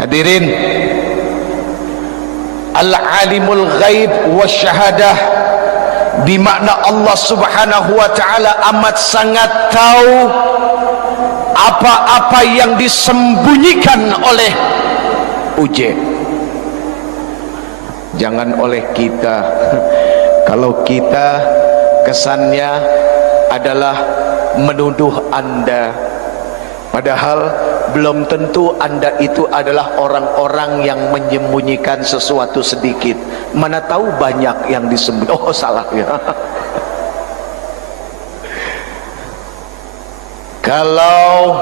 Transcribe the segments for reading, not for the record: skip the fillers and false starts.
Hadirin, al-alimul ghaib wasyahadah, bimakna Allah subhanahu wa ta'ala amat sangat tahu apa-apa yang disembunyikan oleh uji, jangan oleh kita. Kalau kita kesannya adalah menuduh Anda, padahal belum tentu Anda itu adalah orang-orang yang menyembunyikan sesuatu sedikit. Mana tahu banyak yang disembunyikan. Oh, salah ya. Kalau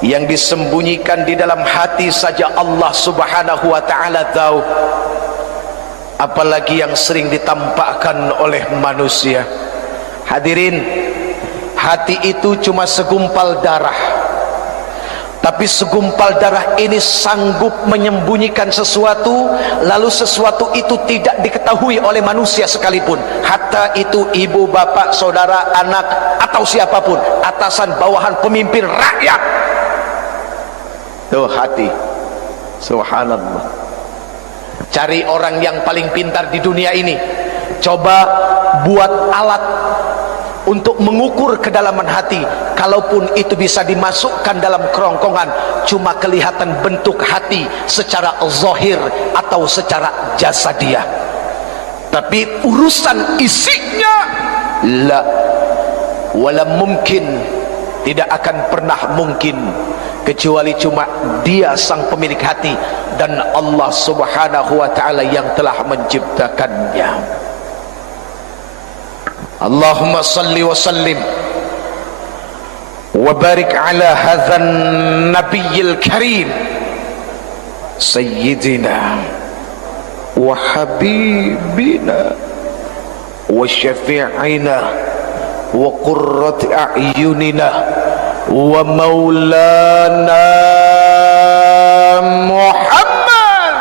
yang disembunyikan di dalam hati saja Allah subhanahu wa ta'ala tahu, apalagi yang sering ditampakkan oleh manusia. Hadirin, hati itu cuma segumpal darah, tapi segumpal darah ini sanggup menyembunyikan sesuatu, lalu sesuatu itu tidak diketahui oleh manusia sekalipun, hatta itu ibu, bapak, saudara, anak, atau siapapun, atasan, bawahan, pemimpin, rakyat. Tuh hati, subhanallah. Cari orang yang paling pintar di dunia ini, coba buat alat untuk mengukur kedalaman hati. Kalaupun itu bisa dimasukkan dalam kerongkongan, cuma kelihatan bentuk hati secara zahir atau secara jasadiah, tapi urusan isinya la wala mungkin, tidak akan pernah mungkin, kecuali cuma Dia sang pemilik hati dan Allah subhanahu wa ta'ala yang telah menciptakannya. Allahumma salli wa sallim wa barik ala hadzal nabiyil karim sayyidina wa habibina wa syafi'ina wa qurrati a'yunina wa maulana Muhammad,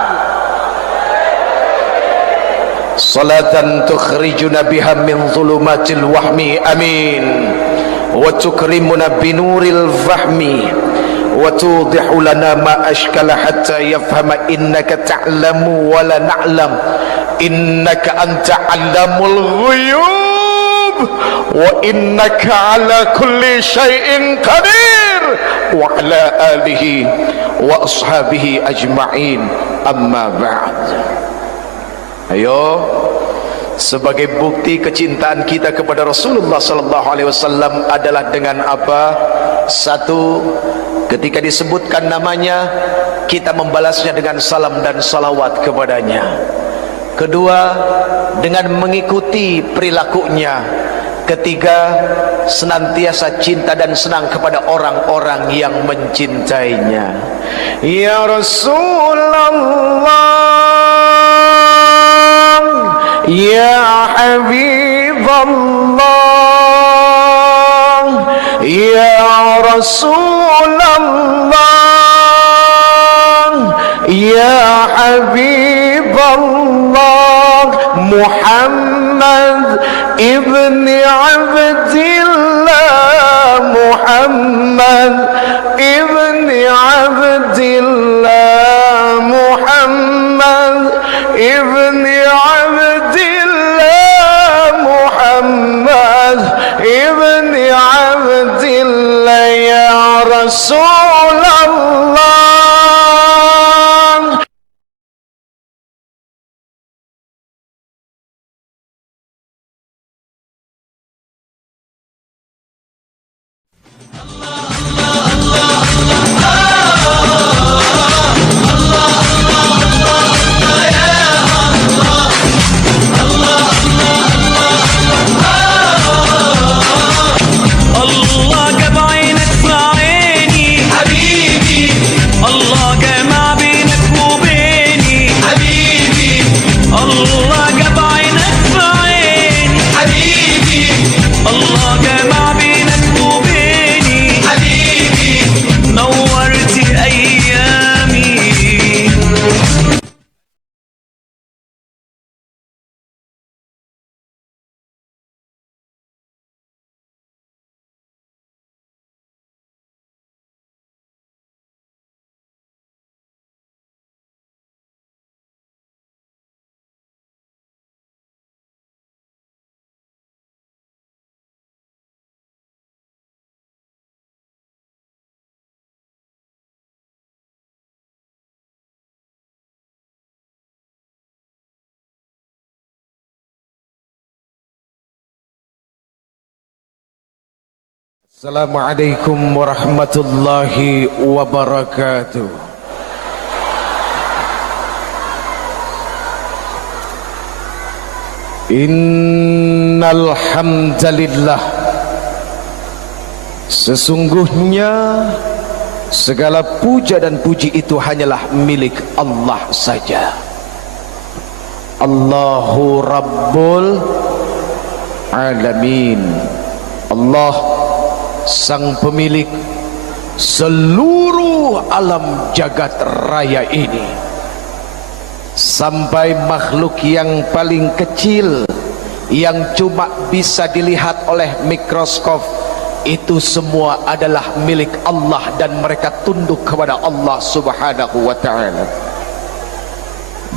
salatan tukhrijuna biha min zulumatil wahmi, amin, wa tukrimuna binuril fahmi wa tudihu lana ma ashkala hatta yafhama innaka ta'lamu wa la na'lam innaka anta 'allamul ghuyub wa innaka ala kulli syai'in qadir wa ala alihi wa ashabihi ajma'in, amma ba'd. Ayo, sebagai bukti kecintaan kita kepada Rasulullah sallallahu alaihi wasallam adalah dengan apa? Satu, ketika disebutkan namanya, kita membalasnya dengan salam dan salawat kepadanya. Kedua, dengan mengikuti perilakunya. Ketiga, senantiasa cinta dan senang kepada orang-orang yang mencintainya. Ya Rasulullah, ya Habiballah, ya Rasulullah, ya Habiballah, Muhammad ibni Abdillah, Muhammad ibni Abdillah, Muhammad ibni Abdillah, Muhammad ibni Abdillah, ya Rasulullah. Allah, Allah, Allah, Allah. Assalamualaikum warahmatullahi wabarakatuh. Innal hamdalillah, sesungguhnya segala puja dan puji itu hanyalah milik Allah saja. Allahu Rabbul Alamin. Allah sang pemilik seluruh alam jagat raya ini, sampai makhluk yang paling kecil yang cuma bisa dilihat oleh mikroskop, itu semua adalah milik Allah dan mereka tunduk kepada Allah Subhanahu wa ta'ala.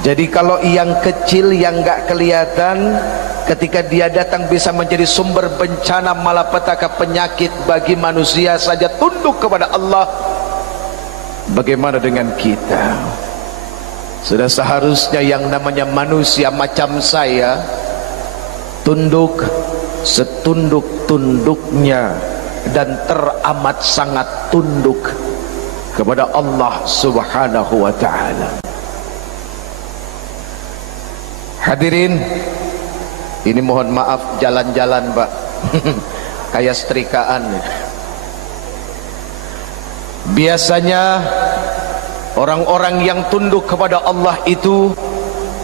Jadi kalau yang kecil yang enggak kelihatan, ketika dia datang bisa menjadi sumber bencana malapetaka penyakit bagi manusia saja tunduk kepada Allah, bagaimana dengan kita? Sudah seharusnya yang namanya manusia macam saya tunduk setunduk-tunduknya dan teramat sangat tunduk kepada Allah Subhanahu wa ta'ala. Hadirin, ini mohon maaf jalan-jalan Pak kayak setrikaan. Biasanya orang-orang yang tunduk kepada Allah itu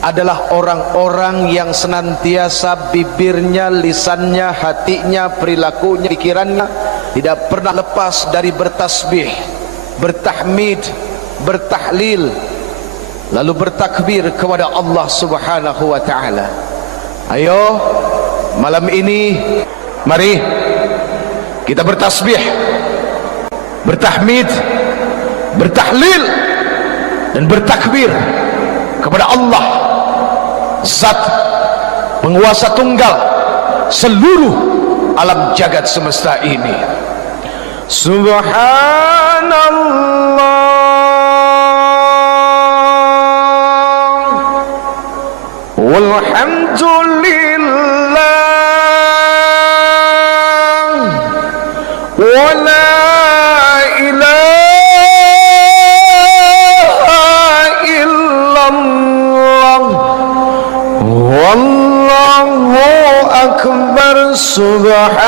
adalah orang-orang yang senantiasa bibirnya, lisannya, hatinya, perilakunya, pikirannya tidak pernah lepas dari bertasbih, bertahmid, bertahlil, lalu bertakbir kepada Allah Subhanahu wa ta'ala. Ayo malam ini mari kita bertasbih, bertahmid, bertahlil dan bertakbir kepada Allah, zat penguasa tunggal seluruh alam jagat semesta ini. Subhanallah walhamdulillah wa la ilaha illallah wallahu akbar. Subhanallah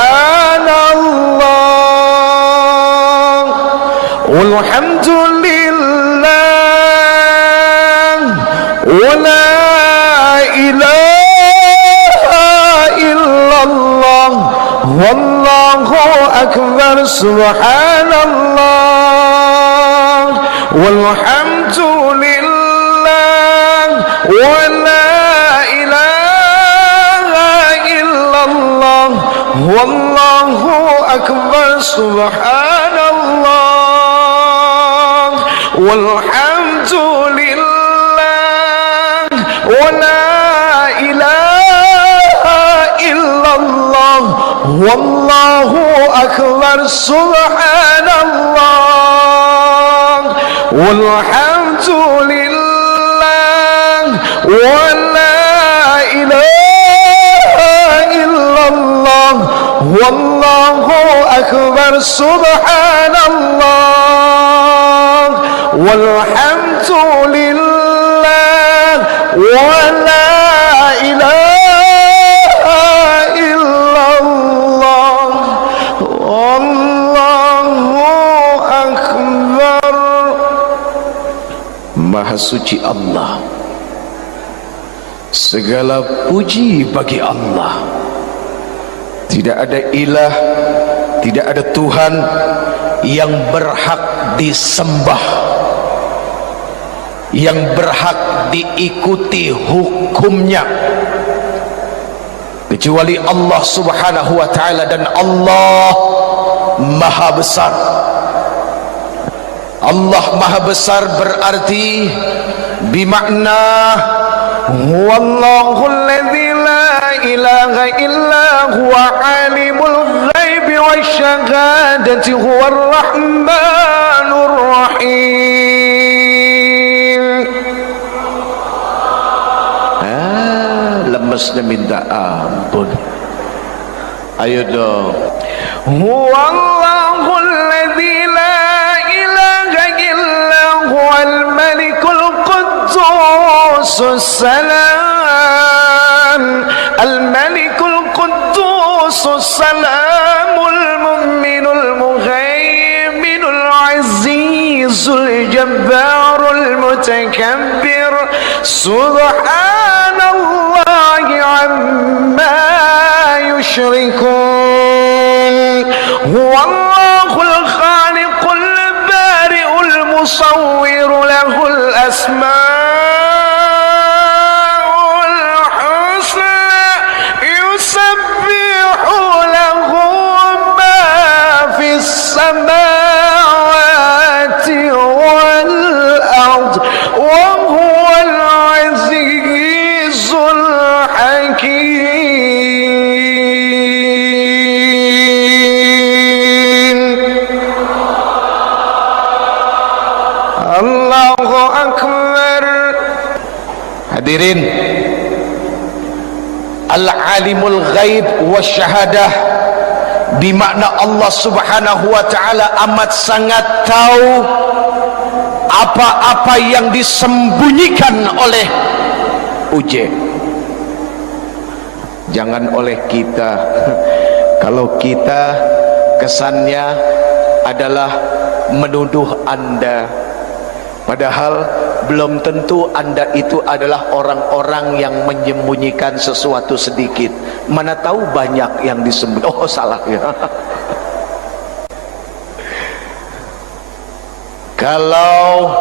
walhamdulillah wa la wallahu akbar. Subhanallah walhamdulillah wa la ilaha illallah wallahu akbar. Subhanallah walhamdulillah wa la ilaha illallah wallahu akbar. Subhanallah walhamdulillah wa la ilaha illallah wallahu akbar. Subhanallah walhamdulillah wa la ilaha illallah wallahu akbar. Maha suci Allah, segala puji bagi Allah. Tidak ada ilah, tidak ada Tuhan yang berhak disembah, yang berhak diikuti hukumnya kecuali Allah Subhanahu wa ta'ala. Dan Allah maha besar. Allah maha besar berarti bimakna huwallahu alladzi la ilaha illa huwa alimul ghaibi wasyahadati huwar rahmanur rahim. Lemesnya minta ampun. Ayo dong. Huwallahu alladzi la ilaha illa huwal malikul quddusus salam al-malikul quddusus salamul mu'minul muhaiminul azizul jabbarul mutakabbir subhanallahi amma yushrikun. Huwallahul khaliqul bari'ul musawwir lahul asmaul husna yusabbihu lahu ma fis samawati wal ard wa huwal azizul hakim. Allahu akbar. Hadirin, al-alimul ghaib wasyahadah, bimakna Allah subhanahu wa ta'ala amat sangat tahu apa-apa yang disembunyikan oleh uje, jangan oleh kita. Kalau kita kesannya adalah menuduh Anda, padahal belum tentu Anda itu adalah orang-orang yang menyembunyikan sesuatu sedikit. Mana tahu banyak yang disembunyikan. Oh, salah ya. Kalau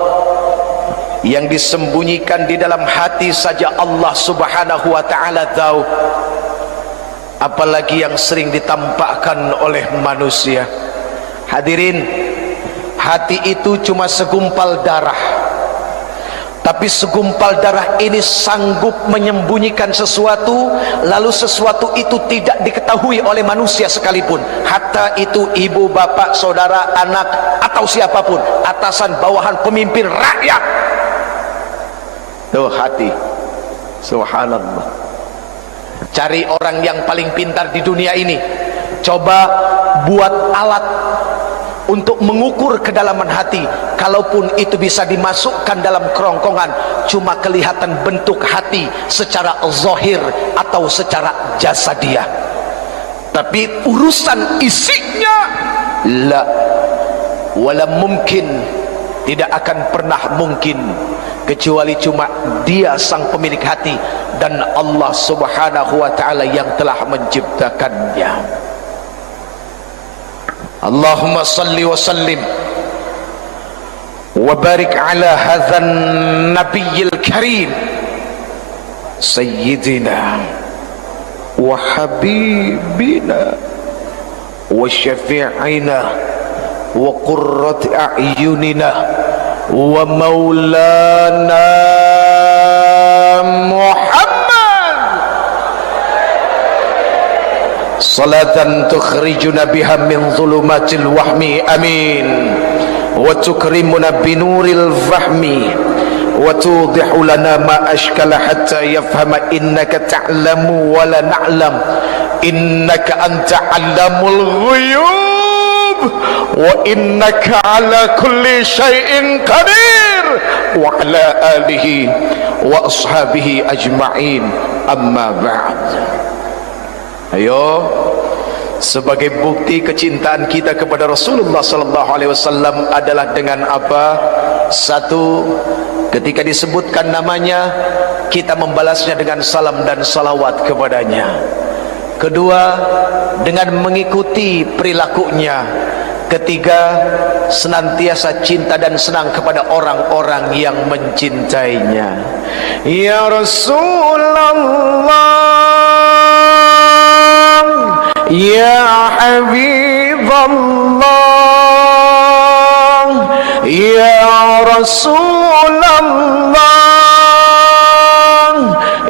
yang disembunyikan di dalam hati saja Allah subhanahu wa ta'ala tahu, apalagi yang sering ditampakkan oleh manusia. Hadirin, hati itu cuma segumpal darah, tapi segumpal darah ini sanggup menyembunyikan sesuatu, lalu sesuatu itu tidak diketahui oleh manusia sekalipun, hatta itu ibu, bapak, saudara, anak, atau siapapun, atasan, bawahan, pemimpin, rakyat. Tuh hati, subhanallah. Cari orang yang paling pintar di dunia ini, coba buat alat untuk mengukur kedalaman hati. Kalaupun itu bisa dimasukkan dalam kerongkongan, cuma kelihatan bentuk hati secara zahir atau secara jasadiah, tapi urusan isinya la wala mungkin, tidak akan pernah mungkin, kecuali cuma Dia sang pemilik hati dan Allah subhanahu wa ta'ala yang telah menciptakannya. Allahumma salli wa sallim wa barik ala hadzal nabiyil karim sayyidina wa habibina wa syafi'ina wa qurrati a'yunina wa maulana Muhammad, salatan tukhrijuna biha min zulumatil wahmi, amin, wa tukrimuna binuril fahmi wa tudihu lana ma ashkala hatta yafhama innaka ta'lamu wa la na'lam innaka anta 'allamul ghuyub wa innaka ala kulli syai'in qadir wa ala alihi wa ashabihi ajma'in, amma ba'd. Ayo, sebagai bukti kecintaan kita kepada Rasulullah sallallahu alaihi wasallam adalah dengan apa? Satu, ketika disebutkan namanya, kita membalasnya dengan salam dan salawat kepadanya. Kedua, dengan mengikuti perilakunya. Ketiga, senantiasa cinta dan senang kepada orang-orang yang mencintainya. Ya Rasulullah, ya Habiballah, ya Rasulullah,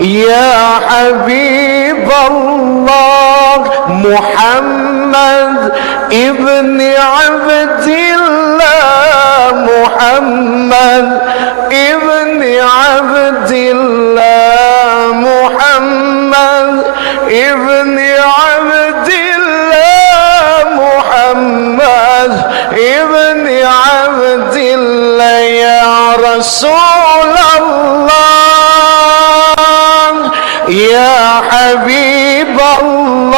ya Habiballah, Muhammad ibni Abdillah, Muhammad ibni Abdillah, Muhammad ibni Abdillah, Rasulullah, ya Habiballah,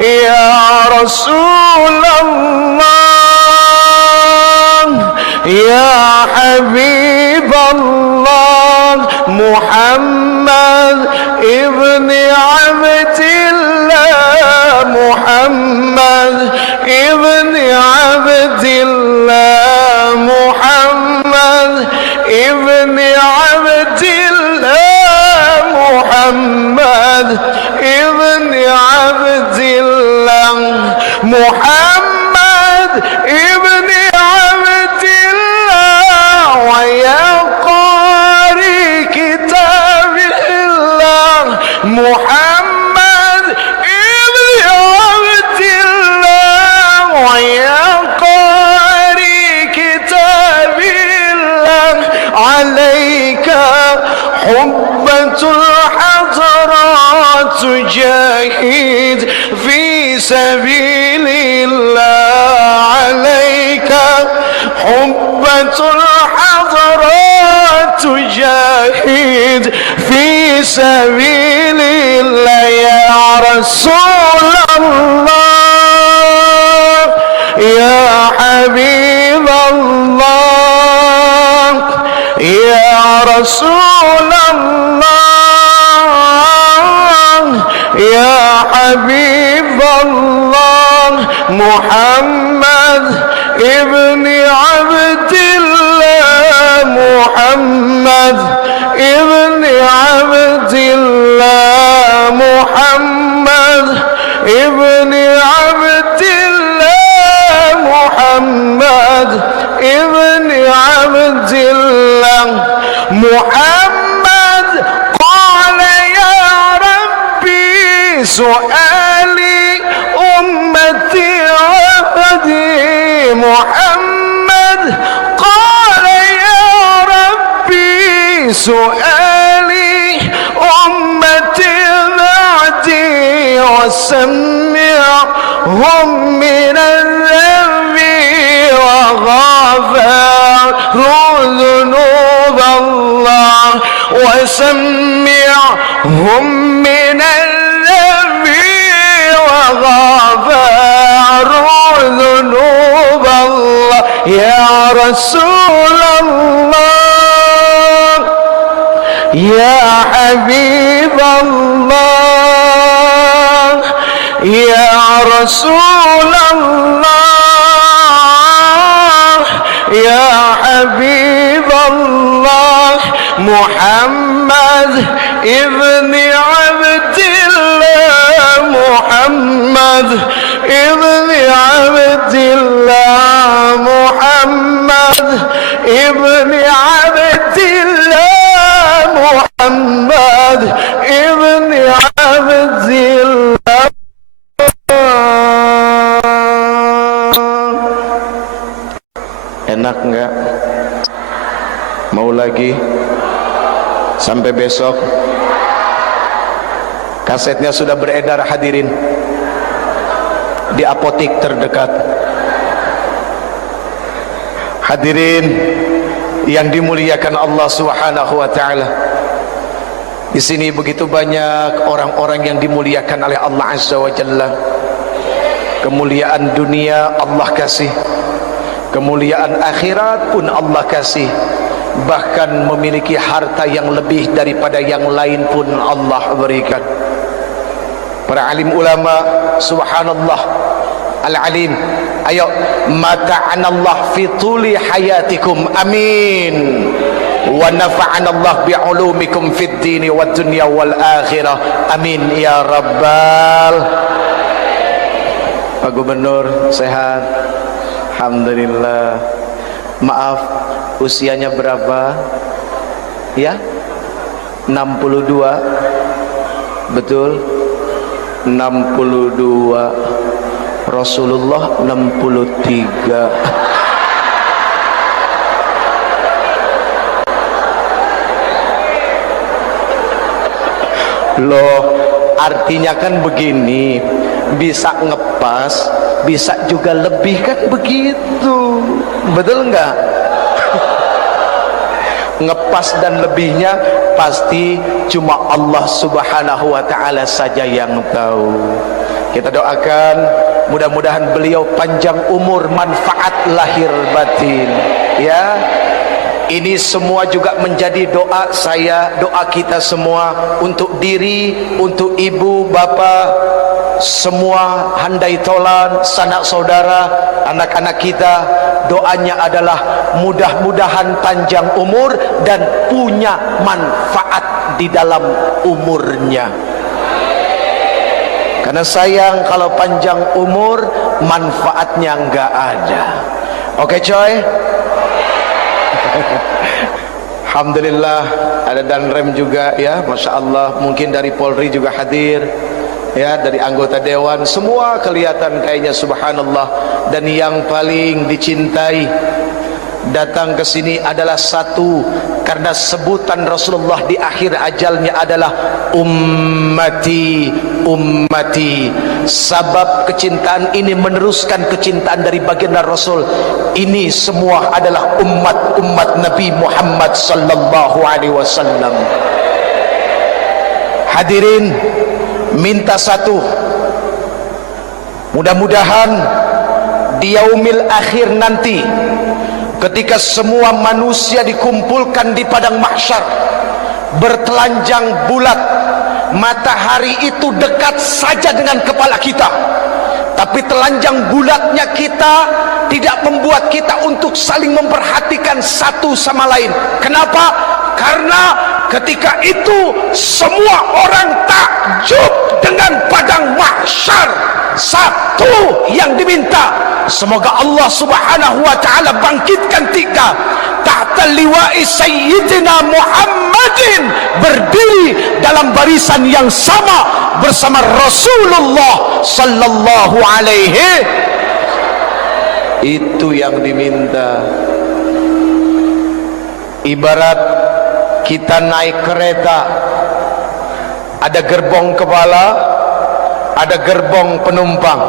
ya Rasulullah, ya Habiballah. Muhammad ibni Abdillah, Muhammad ibni Abdillah, Muhammad ibni Abdillah, Muhammad ibni Abdillah, Muhammad ibni Abdillah. Wa ya qari kitabillah, Muhammad ibni Abdillah. Wa ya qari kitabillah, alayka hubbatul hadarat, tujahid fi sabilillah. Alayka hubbatul hadarat, tujahid fi sabilillah. Ya Rasulullah, ya Habiballah, ya Rasulullah, ya Habiballah. Muhammad ibni Abdillah, Muhammad ibni Abdillah, Muhammad ibni Abdillah, Muhammad ibni Abdillah. Muhammad qala ya Rabbi su'ali ummati ahadi. Muhammad qala ya Rabbi su'ali ummati ba'di, wasami'hum min al-dhanbi wa ghafaru dhunub Allah, wasami'hum min al-dhanbi wa ghafaru dhunub Allah. Ya Rasulullah, ya Habiballah, ya Rasulullah, ya Habiballah. Muhammad ibni Abdillah, Muhammad ibni Abdillah, Muhammad ibni Abdillah, Muhammad ibni Abdillah. Enak enggak? Mau lagi? Sampai besok. Kasetnya sudah beredar hadirin di apotik terdekat. Hadirin yang dimuliakan Allah Subhanahu wa taala. Di sini begitu banyak orang-orang yang dimuliakan oleh Allah Azza wa Jalla. Kemuliaan dunia Allah kasih, kemuliaan akhirat pun Allah kasih, bahkan memiliki harta yang lebih daripada yang lain pun Allah berikan. Para alim ulama, subhanallah al-alim, ayo mata'anallah fi tuli hayatikum, amin, wa nafa'anallah bi'ulumikum fid dini wad dunya wal akhirah, amin ya rabbal. Pak Gubernur sehat? Alhamdulillah. Maaf, usianya berapa? Ya? 62. Betul? 62. Rasulullah 63. Loh, artinya kan begini, bisa ngepas, bisa juga lebih, kan begitu. Betul enggak? ngepas dan lebihnya pasti cuma Allah Subhanahu wa ta'ala saja yang tahu. Kita doakan mudah-mudahan beliau panjang umur, manfaat lahir batin, ya. Ini semua juga menjadi doa saya, doa kita semua, untuk diri, untuk ibu, bapa, semua handai tolan, sanak saudara, anak-anak kita. Doanya adalah mudah-mudahan panjang umur dan punya manfaat di dalam umurnya. Karena sayang kalau panjang umur manfaatnya nggak ada. Oke coy. Alhamdulillah ada Danrem juga ya, Masya Allah. Mungkin dari Polri juga hadir ya, dari anggota dewan, semua kelihatan kayaknya subhanallah. Dan yang paling dicintai datang ke sini adalah satu, karena sebutan Rasulullah di akhir ajalnya adalah ummati, ummati. Sabab kecintaan ini meneruskan kecintaan dari baginda Rasul. Ini semua adalah umat Nabi Muhammad sallallahu alaihi wasallam. Hadirin, minta satu, mudah-mudahan di yaumil akhir nanti, ketika semua manusia dikumpulkan di padang mahsyar, bertelanjang bulat, matahari itu dekat saja dengan kepala kita, tapi telanjang bulatnya kita tidak membuat kita untuk saling memperhatikan satu sama lain. Kenapa? Karena ketika itu semua orang takjub dengan padang mahsyar. Satu yang diminta, semoga Allah Subhanahu wa ta'ala bangkitkan kita tahta liwa'i Sayyidina Muhammadin, berdiri dalam barisan yang sama bersama Rasulullah sallallahu alaihi. Itu yang diminta. Ibarat kita naik kereta, ada gerbong kepala, ada gerbong penumpang.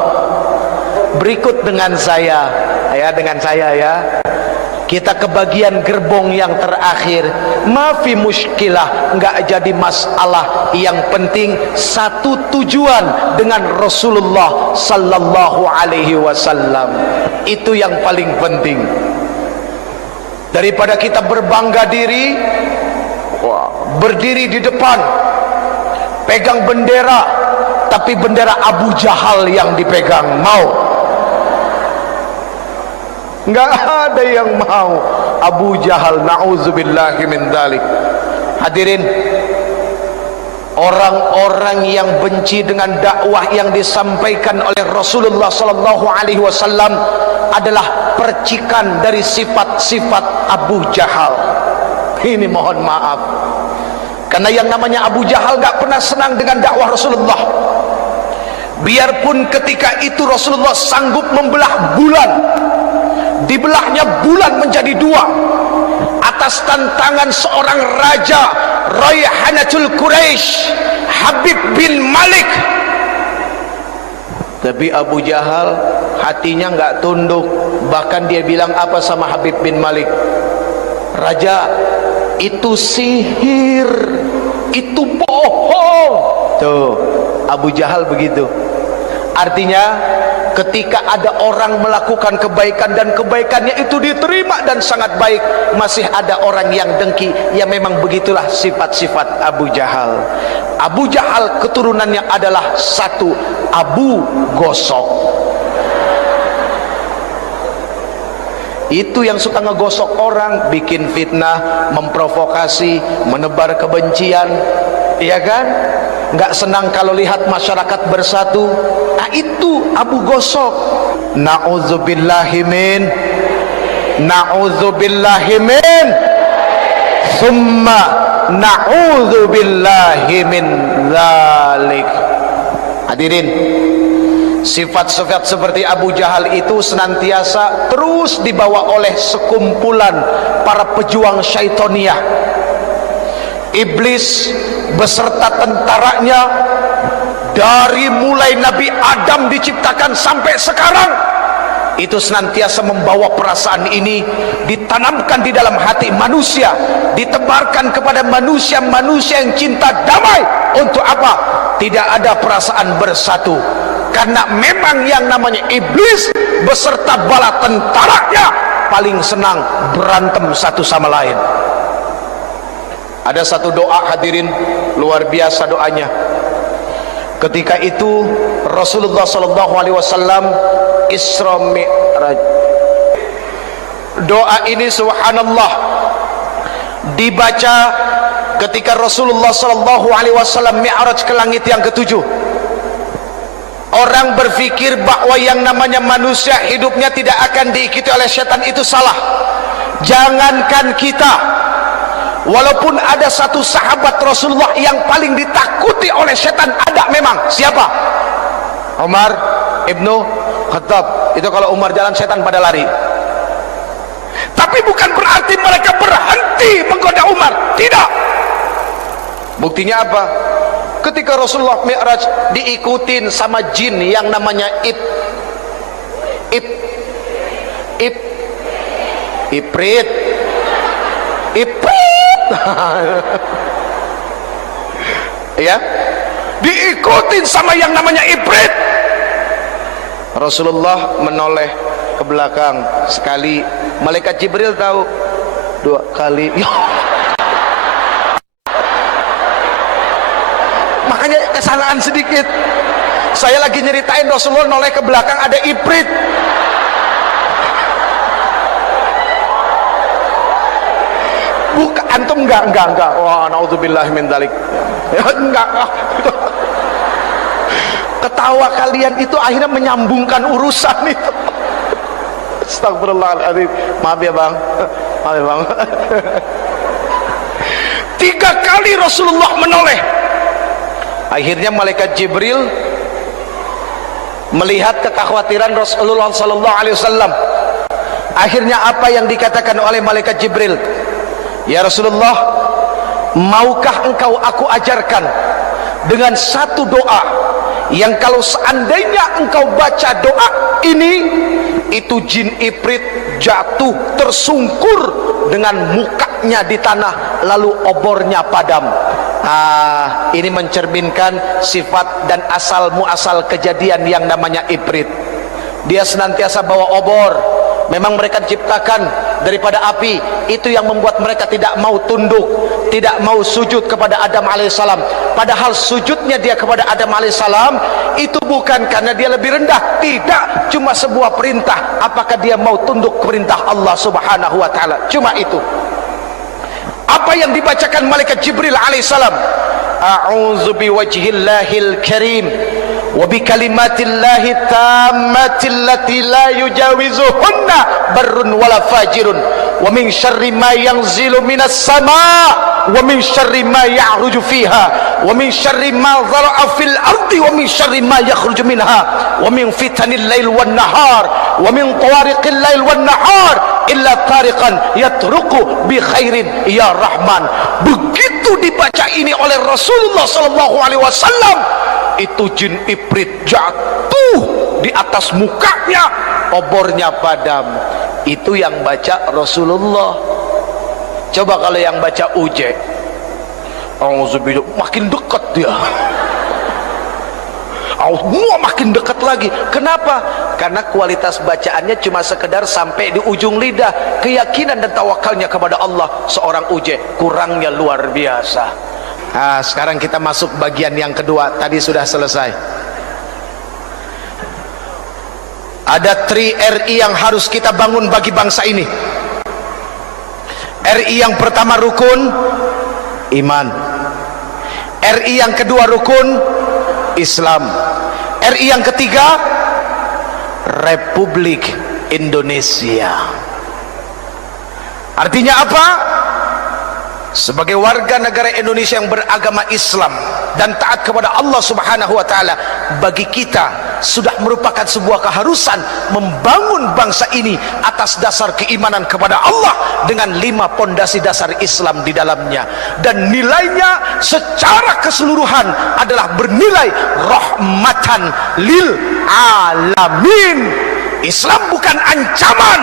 Berikut dengan saya ya, kita ke bagian gerbong yang terakhir. Mafi muskilah, enggak jadi masalah. Yang penting satu tujuan dengan Rasulullah sallallahu alaihi wasallam. Itu yang paling penting. Daripada kita berbangga diri, berdiri di depan, pegang bendera, tapi bendera Abu Jahal yang dipegang, mau? Enggak ada yang mau. Abu Jahal, na'udzubillahi min dzalik. Hadirin, orang-orang yang benci dengan dakwah yang disampaikan oleh Rasulullah sallallahu alaihi wasallam adalah percikan dari sifat-sifat Abu Jahal. Ini mohon maaf, karena yang namanya Abu Jahal gak pernah senang dengan dakwah Rasulullah. Biarpun ketika itu Rasulullah sanggup membelah bulan, dibelahnya bulan menjadi dua atas tantangan seorang raja, Rayhanatul Quraisy, Habib bin Malik. Tapi Abu Jahal hatinya nggak tunduk. Bahkan dia bilang apa sama Habib bin Malik? Raja, itu sihir, itu bohong. Tuh, Abu Jahal begitu. Artinya ketika ada orang melakukan kebaikan dan kebaikannya itu diterima dan sangat baik, masih ada orang yang dengki. Ya memang begitulah sifat-sifat Abu Jahal. Abu Jahal keturunannya adalah satu, Abu Gosok. Itu yang suka ngegosok orang, bikin fitnah, memprovokasi, menebar kebencian, iya kan? Nggak senang kalau lihat masyarakat bersatu. Nah itu Abu Gosok. Na'udzubillahimin, na'udzubillahimin, summa na'udzubillahimin dzalik. Hadirin, sifat-sifat seperti Abu Jahal itu senantiasa terus dibawa oleh sekumpulan para pejuang syaitoniyah. Iblis beserta tentaranya, dari mulai Nabi Adam diciptakan sampai sekarang, itu senantiasa membawa perasaan ini ditanamkan di dalam hati manusia, ditebarkan kepada manusia-manusia yang cinta damai. Untuk apa? Tidak ada perasaan bersatu, karena memang yang namanya iblis beserta bala tentaranya paling senang berantem satu sama lain. Ada satu doa hadirin, luar biasa doanya. Ketika itu Rasulullah SAW Isra Mi'raj. Doa ini subhanallah dibaca ketika Rasulullah SAW Mi'raj ke langit yang ketujuh. Orang berpikir bahwa yang namanya manusia hidupnya tidak akan diikuti oleh setan, itu salah. Jangankan kita, walaupun ada satu sahabat Rasulullah yang paling ditakuti oleh setan, ada memang. Siapa? Umar ibnu Khattab. Itu kalau Umar jalan, setan pada lari. Tapi bukan berarti mereka berhenti menggoda Umar, tidak. Buktinya apa? Ketika Rasulullah Mi'raj diikutin sama jin yang namanya Ifrit. Ya, diikutin sama yang namanya Ifrit. Rasulullah menoleh ke belakang sekali, malaikat Jibril tahu, dua kali. Makanya kesalahan sedikit. Saya lagi nyeritain Rasulullah noleh ke belakang, ada Ifrit. Bukan, antum enggak. Wah, naudzubillahi min dzalik. Ya, enggak. Ketawa kalian itu akhirnya menyambungkan urusan itu. Astagfirullahaladzim. Maaf ya bang. Maaf ya bang. 3 kali Rasulullah menoleh. Akhirnya malaikat Jibril melihat kekhawatiran Rasulullah SAW. Akhirnya apa yang dikatakan oleh malaikat Jibril? Ya Rasulullah, maukah engkau aku ajarkan dengan satu doa yang kalau seandainya engkau baca doa ini, itu jin Ifrit jatuh tersungkur dengan mukanya di tanah, lalu obornya padam. Ini mencerminkan sifat dan asal muasal kejadian yang namanya Ifrit. Dia senantiasa bawa obor. Memang mereka diciptakan daripada api. Itu yang membuat mereka tidak mau tunduk, tidak mau sujud kepada Adam alaihissalam. Padahal sujudnya dia kepada Adam alaihissalam itu bukan karena dia lebih rendah, tidak, cuma sebuah perintah. Apakah dia mau tunduk perintah Allah subhanahu wa ta'ala? Cuma itu. Apa yang dibacakan malaikat Jibril alaihissalam? A'udzu biwajhillahil karim wa bikalimatillahi tammati allati la yujawizuhunna barrun wala fajirun wa min syarri ma yanzilu minas sama' wa min syarri ma ya'ruju fiha wa min syarri ma dhara'a fil ardi wa min syarri ma yakhruju minha wa min fitanil lail wan nahar wa min tawariqil lail wan nahar illa tariqan yatruqu bi khairin ya rahman. Begitu dibaca ini oleh Rasulullah sallallahu alaihi wasallam, itu jin Ifrit jatuh di atas mukanya, obornya padam. Itu yang baca Rasulullah. Coba kalau yang baca uje, auzubillah, makin dekat dia. Makin dekat lagi. Kenapa? Karena kualitas bacaannya cuma sekedar sampai di ujung lidah. Keyakinan dan tawakalnya kepada Allah seorang uje kurangnya luar biasa. Sekarang kita masuk bagian yang kedua. Tadi sudah selesai. Ada 3 RI yang harus kita bangun bagi bangsa ini. RI yang pertama rukun iman. RI yang kedua rukun Islam. RI yang ketiga Republik Indonesia. Artinya apa? Sebagai warga negara Indonesia yang beragama Islam dan taat kepada Allah subhanahu wa ta'ala, bagi kita sudah merupakan sebuah keharusan membangun bangsa ini atas dasar keimanan kepada Allah dengan 5 pondasi dasar Islam di dalamnya, dan nilainya secara keseluruhan adalah bernilai rahmatan lil alamin. Islam bukan ancaman,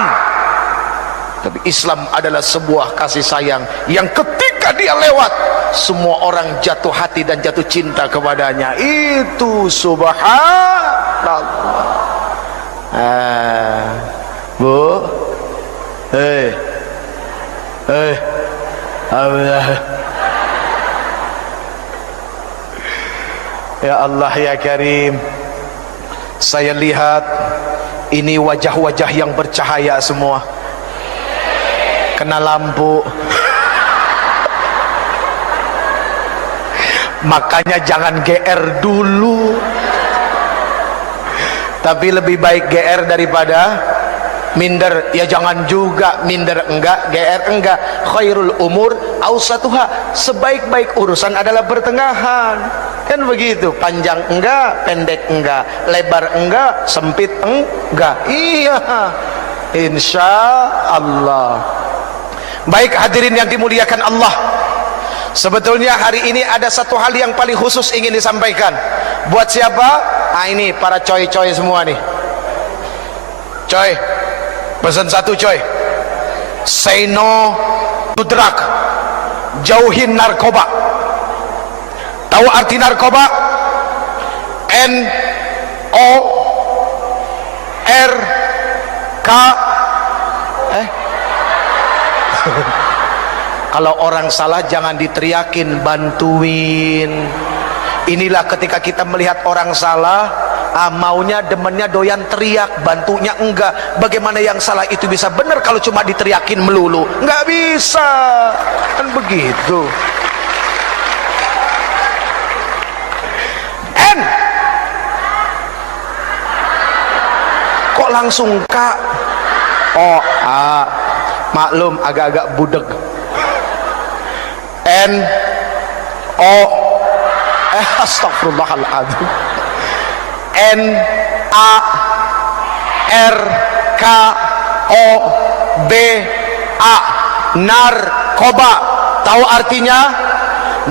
tapi Islam adalah sebuah kasih sayang yang ketika dia lewat, semua orang jatuh hati dan jatuh cinta kepadanya. Itu subhanallah. Bu, ya Allah ya Karim, saya lihat ini wajah-wajah yang bercahaya semua, kena lampu. Makanya jangan GR dulu, tapi lebih baik GR daripada minder. Ya jangan juga minder enggak, GR enggak. Khairul umur ausatuha, sebaik-baik urusan adalah pertengahan, kan begitu. Panjang enggak, pendek enggak, lebar enggak, sempit enggak. Iya, insya Allah. Baik hadirin yang dimuliakan Allah, sebetulnya hari ini ada satu hal yang paling khusus ingin disampaikan. Buat siapa? Nah ini para coy-coy semua nih. Coy, pesan satu coy, say no to drug, jauhin narkoba. Tahu arti narkoba? N-O-R-K. Kalau orang salah jangan diteriakin, bantuin. Inilah ketika kita melihat orang salah, maunya demennya doyan teriak, bantunya enggak. Bagaimana yang salah itu bisa benar kalau cuma diteriakin melulu? Enggak bisa, kan begitu. N, kok langsung K? Oh, maklum agak-agak budeg. N O astagfirullahaladzim. N A R K O B A, narkoba. Tahu artinya?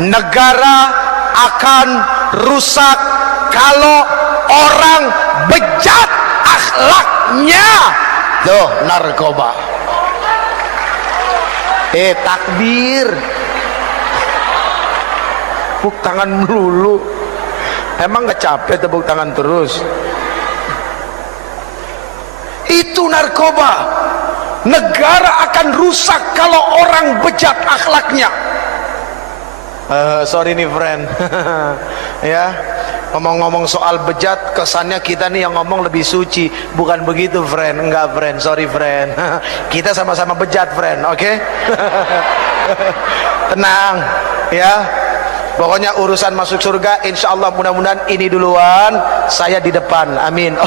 Negara akan rusak kalau orang bejat akhlaknya. Tuh, narkoba. Takbir. Tepuk tangan melulu. Emang gak capek tepuk tangan terus? Itu narkoba. Negara akan rusak kalau orang bejat akhlaknya. Sorry nih friend. Ya, ngomong-ngomong soal bejat, kesannya kita nih yang ngomong lebih suci. Bukan begitu friend. Enggak friend, sorry friend. Kita sama-sama bejat friend, oke? Tenang ya, pokoknya urusan masuk surga insya Allah mudah-mudahan ini duluan, saya di depan, amin.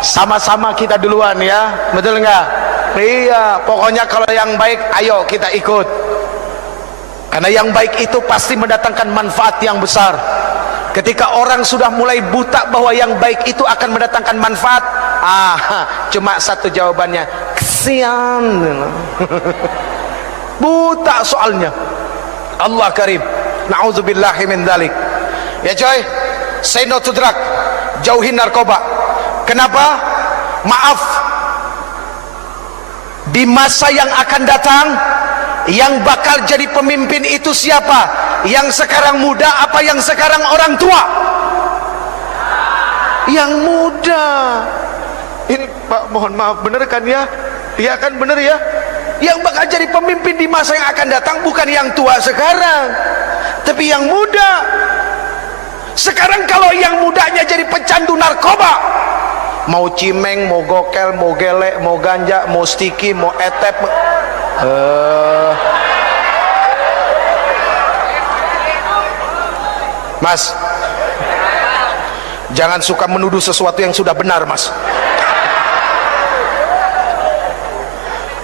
Sama-sama kita duluan ya, betul nggak? Iya, pokoknya kalau yang baik ayo kita ikut, karena yang baik itu pasti mendatangkan manfaat yang besar. Ketika orang sudah mulai buta bahwa yang baik itu akan mendatangkan manfaat, cuma satu jawabannya, kesian. Buta soalnya. Allah karim, na'udzubillahi min dzalik. Ya coy, say no to drug, jauhin narkoba. Kenapa? Maaf, di masa yang akan datang yang bakal jadi pemimpin itu siapa? Yang sekarang muda apa yang sekarang orang tua? Yang muda. Ini Pak, mohon maaf, bener kan ya? Iya kan, bener ya? Yang bakal jadi pemimpin di masa yang akan datang bukan yang tua sekarang, tapi yang muda. Sekarang kalau yang mudanya jadi pecandu narkoba, mau cimeng, mau gokel, mau gelek, mau ganja, mau stiki, mau etep, Mas, jangan suka menuduh sesuatu yang sudah benar, Mas.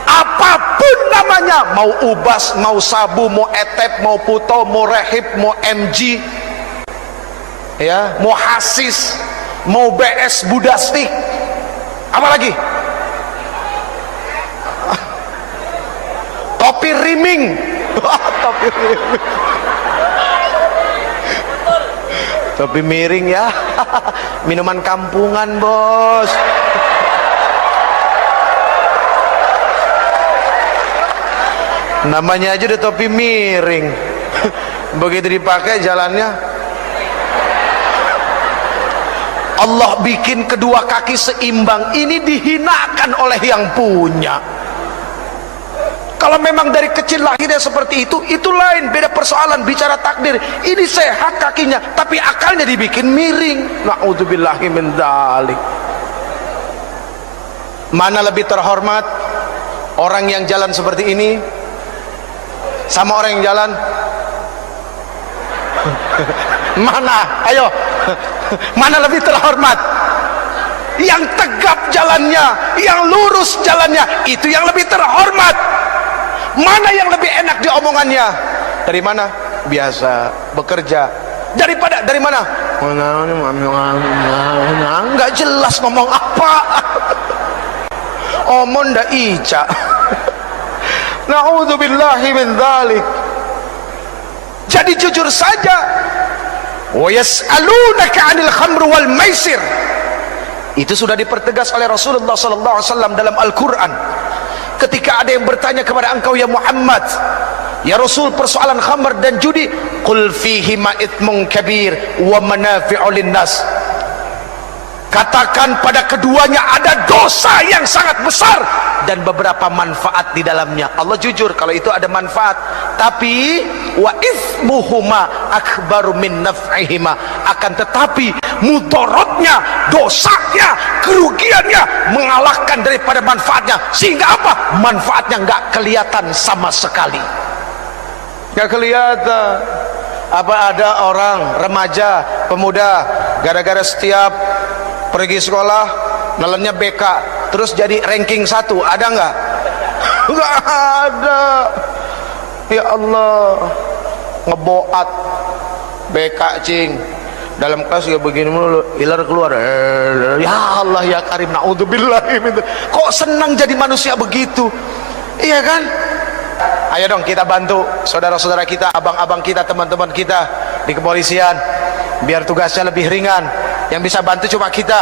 Apapun namanya, mau ubas, mau sabu, mau etep, mau puto, mau rehib, mau MG, ya, mau hasis, mau BS budastik, apalagi topi riming. Topi riming. Topi miring ya. Minuman kampungan, bos. Namanya aja udah topi miring. Begitu dipakai jalannya, Allah bikin kedua kaki seimbang. Ini dihinakan oleh yang punya. Kalau memang dari kecil lahirnya seperti itu lain, beda persoalan. Bicara takdir, ini sehat kakinya, tapi akalnya dibikin miring. Na'udzubillahi min dzalik. Mana lebih terhormat, orang yang jalan seperti ini sama orang yang jalan mana? Ayo, mana lebih terhormat? Yang tegap jalannya, yang lurus jalannya, itu yang lebih terhormat. Mana yang lebih enak diomongannya? Dari mana? Biasa bekerja. Dari mana? Nggak jelas ngomong apa. Omong ndak ica. Na'udzubillahi min dzalik. Jadi jujur saja. Wa yas'alunaka 'anil khamr wal maisir. Itu sudah dipertegas oleh Rasulullah sallallahu alaihi wasallam dalam Al-Qur'an. Ketika ada yang bertanya kepada engkau ya Muhammad, ya Rasul, persoalan khamr dan judi, qul fihi ma itsmun kabir wa manafi'u linnas. Katakan pada keduanya ada dosa yang sangat besar dan beberapa manfaat di dalamnya. Allah jujur kalau itu ada manfaat, tapi wa itsmuhuma akbaru min naf'ihima. Akan tetapi mudaratnya, dosanya, kerugiannya mengalahkan daripada manfaatnya. Sehingga apa? Manfaatnya nggak kelihatan sama sekali. Nggak kelihatan. Apa ada orang remaja, pemuda, gara-gara setiap pergi sekolah nelennya BK terus jadi ranking 1, ada nggak? Nggak ada. Ya Allah, ngeboat BK cing dalam kelas ya begini mulu, ilar keluar. Ya Allah ya Karim, naudzubillah. Kok senang jadi manusia begitu? Iya kan? Ayo dong kita bantu saudara-saudara kita, abang-abang kita, teman-teman kita di kepolisian biar tugasnya lebih ringan. Yang bisa bantu cuma kita,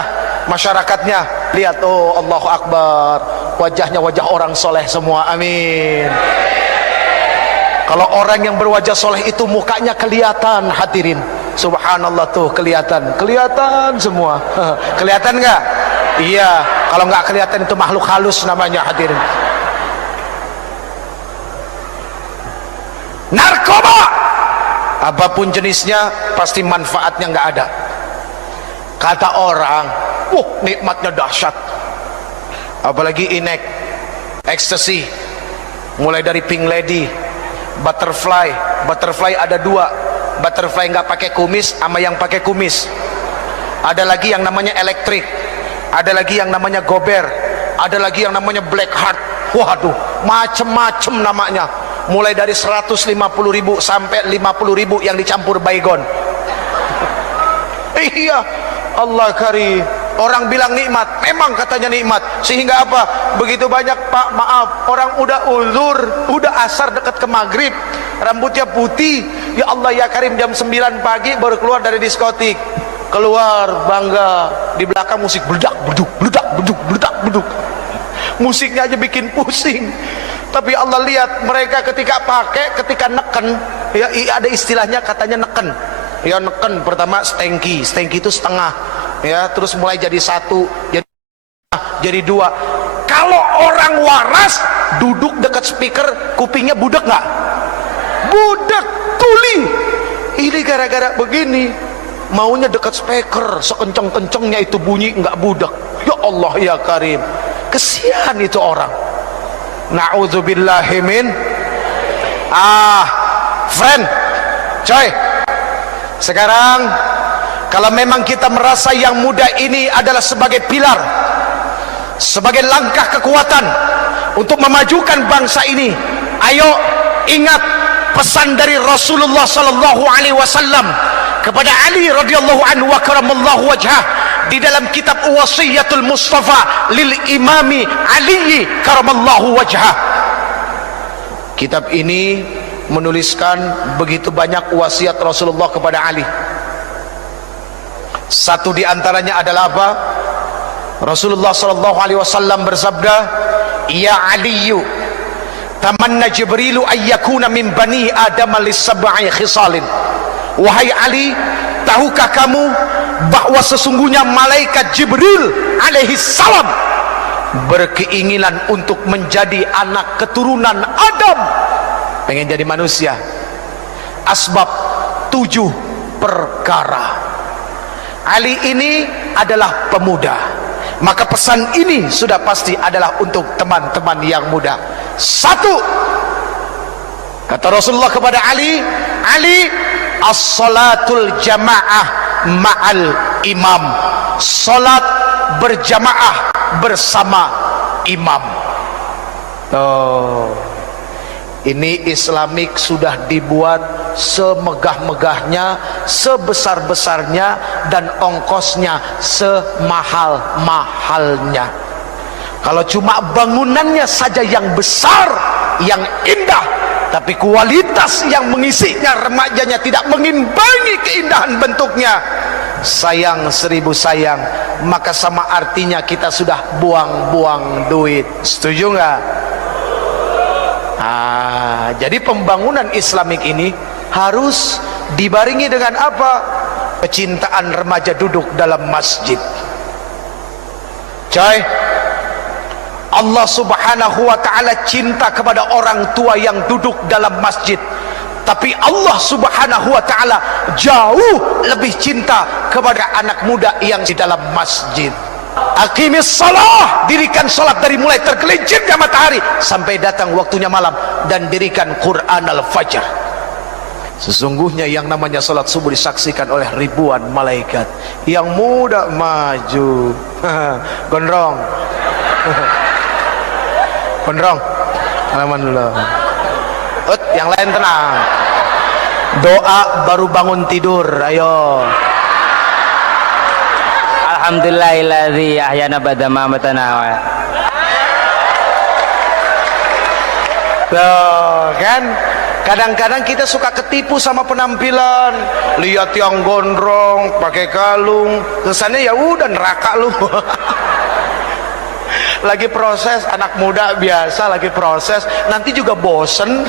masyarakatnya. Lihat, oh Allahu Akbar, wajahnya wajah orang soleh semua. Amin. Kalau orang yang berwajah soleh itu mukanya kelihatan, hadirin. Subhanallah, tuh kelihatan semua. Kelihatan nggak? Iya. Kalau nggak kelihatan itu makhluk halus namanya, hadirin. Narkoba, apapun jenisnya, pasti manfaatnya nggak ada. Kata orang, nikmatnya dahsyat. Apalagi inek, ecstasy, mulai dari pink lady, butterfly. Butterfly ada 2, butterfly nggak pakai kumis sama yang pakai kumis. Ada lagi yang namanya elektrik, ada lagi yang namanya gober, ada lagi yang namanya black heart. Waduh, macem-macem namanya. Mulai dari 150.000 sampai 50.000 yang dicampur baygon. Iya, Allah karim. Orang bilang nikmat, memang katanya nikmat. Sehingga apa? Begitu banyak, Pak, maaf, orang udah uzur, udah asar dekat ke maghrib, rambutnya putih, ya Allah ya karim, jam 9 pagi baru keluar dari diskotik. Keluar bangga, di belakang musik beledak beduk, beledak beduk, beledak beduk. Musiknya aja bikin pusing. Tapi Allah lihat mereka ketika pakai, ketika neken, ya ada istilahnya katanya neken. Ya neken, pertama stengki itu setengah, ya terus mulai jadi 1, jadi 2. Kalau orang waras duduk dekat speaker, kupingnya budek nggak? Budek, tuli. Ini gara-gara begini, maunya dekat speaker, sekenceng-kencengnya itu bunyi, nggak budek. Ya Allah ya Karim, kesian itu orang. Na'udzubillahi min. Friend, coy, sekarang kalau memang kita merasa yang muda ini adalah sebagai pilar, sebagai langkah kekuatan untuk memajukan bangsa ini, ayo ingat pesan dari Rasulullah sallallahu alaihi wasallam kepada Ali radhiyallahu anhu wa karamallahu wajhah di dalam kitab Wasiyatul Mustafa lil Imami Ali karamallahu wajhah. Kitab ini menuliskan begitu banyak wasiat Rasulullah kepada Ali. Satu di antaranya adalah apa? Rasulullah sallallahu alaihi wasallam bersabda, "Ya Aliyu, tamanna Jibrilu ayyakuna min bani Adam lis-sab'i khisalin." Wahai Ali, tahukah kamu bahwa sesungguhnya malaikat Jibril alaihi salam berkeinginan untuk menjadi anak keturunan Adam, pengen jadi manusia. Asbab 7 perkara. Ali ini adalah pemuda, maka pesan ini sudah pasti adalah untuk teman-teman yang muda. Satu, kata Rasulullah kepada Ali, Ali, as-salatul jamaah ma'al imam, salat berjamaah bersama imam. Ini Islamik sudah dibuat semegah-megahnya, sebesar-besarnya, dan ongkosnya semahal-mahalnya. Kalau cuma bangunannya saja yang besar, yang indah, tapi kualitas yang mengisinya, remajanya tidak mengimbangi keindahan bentuknya, sayang 1000 sayang, maka sama artinya kita sudah buang-buang duit. Setuju nggak? Jadi pembangunan Islamik ini harus dibarengi dengan apa? Kecintaan remaja duduk dalam masjid. Coy, Allah subhanahu wa ta'ala cinta kepada orang tua yang duduk dalam masjid, tapi Allah subhanahu wa ta'ala jauh lebih cinta kepada anak muda yang di dalam masjid. Aqimis salah, dirikan salat dari mulai tergelincirnya matahari sampai datang waktunya malam, dan dirikan Quran al-Fajr. Sesungguhnya yang namanya salat subuh disaksikan oleh ribuan malaikat. Yang muda maju, gondrong, gondrong, alaman dulu. Yang lain tenang. Doa baru bangun tidur, ayo. Alhamdulillahilladzi ahyana ba'da ma amatana. Tuh kan, kadang-kadang kita suka ketipu sama penampilan. Lihat yang gondrong pakai kalung, kesannya ya udah neraka lu. Lagi proses, anak muda biasa lagi proses, nanti juga bosen.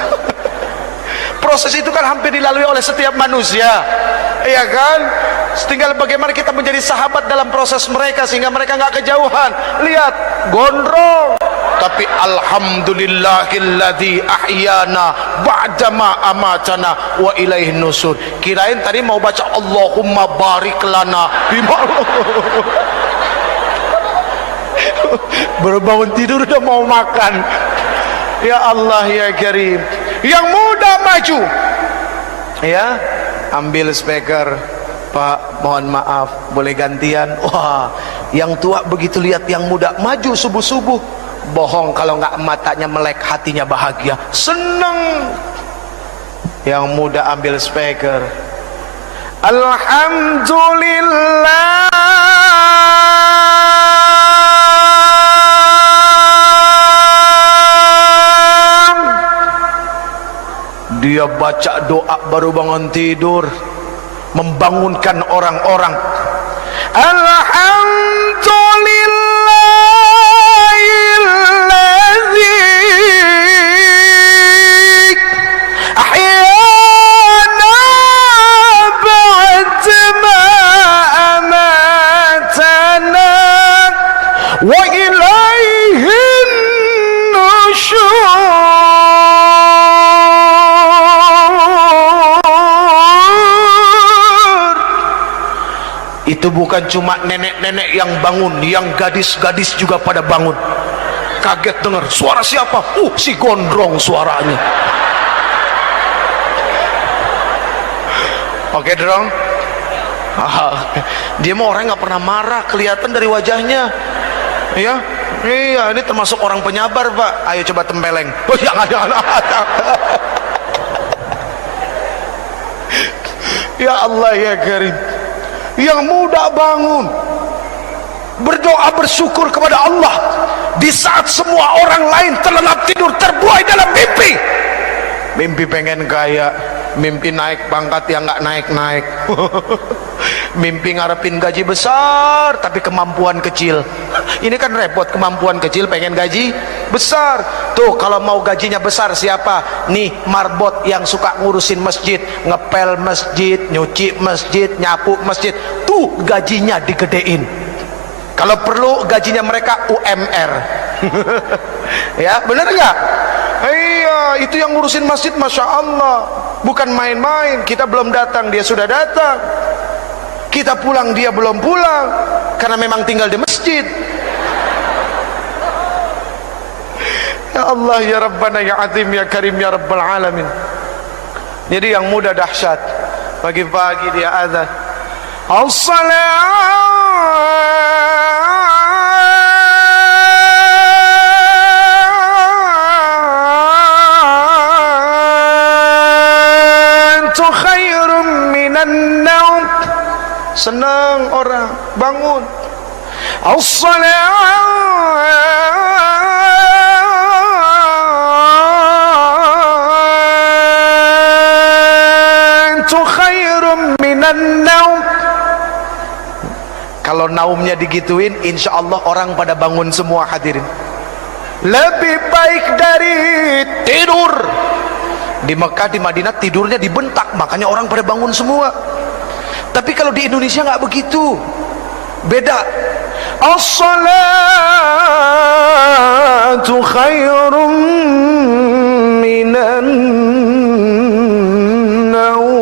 Proses itu kan hampir dilalui oleh setiap manusia, iya kan? Tinggal bagaimana kita menjadi sahabat dalam proses mereka sehingga mereka nggak kejauhan. Lihat, gondrong, tapi alhamdulillahilladzi ahyana ba'dama amatana wa ilaihi nusur. Kirain tadi mau baca Allahumma barik lana bima. Baru bangun tidur udah mau makan. Ya Allah ya Karim. Yang muda maju, ya, ambil speaker. Pak, mohon maaf, boleh gantian? Wah, yang tua begitu lihat yang muda maju subuh-subuh, bohong kalau nggak matanya melek, hatinya bahagia, seneng. Yang muda ambil speaker, alhamdulillah, dia baca doa baru bangun tidur, membangunkan orang-orang. Alhamdulillahilladzi ahyana ba'dama amatana wa ilaihin nusyur. Itu bukan cuma nenek-nenek yang bangun, yang gadis-gadis juga pada bangun. Kaget dengar suara siapa? Si gondrong suaranya. Oke dong. Dia mah orang nggak pernah marah, kelihatan dari wajahnya. Ya, iya, ini termasuk orang penyabar, Pak. Ayo coba tempeleng. Jangan. Ya Allah ya Karim. Yang muda bangun, berdoa bersyukur kepada Allah di saat semua orang lain terlelap tidur, terbuai dalam mimpi. Mimpi pengen kaya, mimpi naik pangkat yang nggak naik-naik. Mimpi ngarepin gaji besar tapi kemampuan kecil. Ini kan repot, kemampuan kecil pengen gaji besar. Tuh kalau mau gajinya besar siapa? Nih marbot yang suka ngurusin masjid, ngepel masjid, nyuci masjid, nyapu masjid. Tuh gajinya digedein. Kalau perlu gajinya mereka UMR. Ya bener nggak? Iya, itu yang ngurusin masjid, masya Allah, bukan main-main. Kita belum datang, dia sudah datang. Kita pulang, dia belum pulang, karena memang tinggal di masjid. Ya Allah, ya Rabbana, ya Azim, ya Karim, ya Rabbal Alamin. Jadi yang muda dahsyat. Pagi-pagi dia azan, as-salatu khairum minan naum. Senang orang bangun, as-salatu khairum minan naum. Kalau naumnya digituin, insya Allah orang pada bangun semua hadirin. Lebih baik dari tidur. Di Mekah, di Madinah tidurnya dibentak, makanya orang pada bangun semua. Tapi kalau di Indonesia nggak begitu, beda. As-salatu khairum minan naum.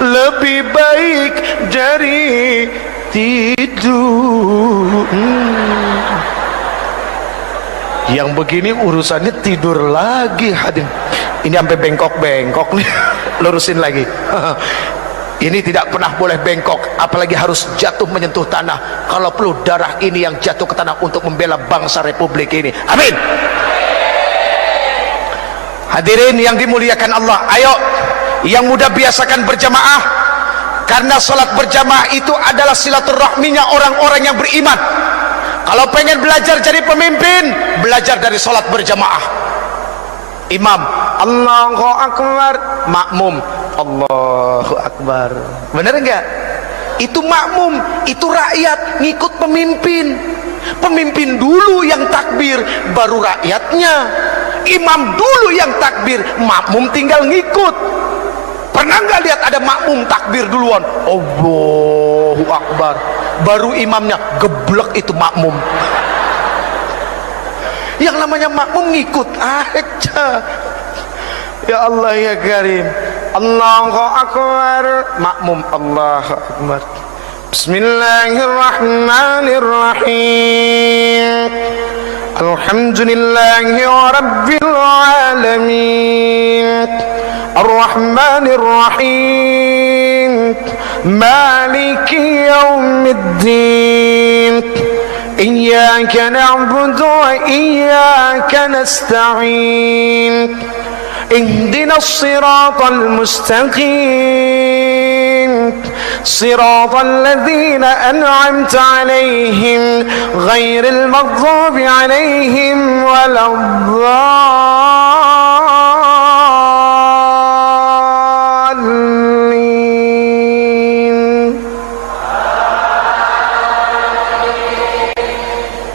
Lebih baik dari tidur. Yang begini urusannya tidur lagi hadirin. Ini sampai bengkok-bengkok nih. Lurusin lagi. Ini tidak pernah boleh bengkok, apalagi harus jatuh menyentuh tanah. Kalau perlu darah ini yang jatuh ke tanah untuk membela bangsa Republik ini. Amin. Hadirin yang dimuliakan Allah, ayo yang muda biasakan berjamaah, karena salat berjamaah itu adalah silaturahminya orang-orang yang beriman. Kalau pengen belajar jadi pemimpin, belajar dari salat berjamaah. Imam Allahu Akbar, makmum Allahu Akbar. Bener enggak? Itu makmum, itu rakyat ngikut pemimpin. Pemimpin dulu yang takbir, baru rakyatnya. Imam dulu yang takbir, makmum tinggal ngikut. Pernah nggak lihat ada makmum takbir duluan, Allahu Akbar, baru imamnya geblek itu makmum. Yang namanya makmum ngikut aja. Ya Allah ya Karim, Allahu Akbar, makmum Allahu Akbar. Bismillahirrahmanirrahim. Alhamdulillahi rabbil alamin. Ar-Rahmanir Rahim. Maliki yaumiddin. Iyyaka na'budu wa iyyaka nasta'in. Ihdinas siratal mustaqim. Siratal ladzina an'amta 'alaihim ghairil maghdubi 'alaihim waladdallin.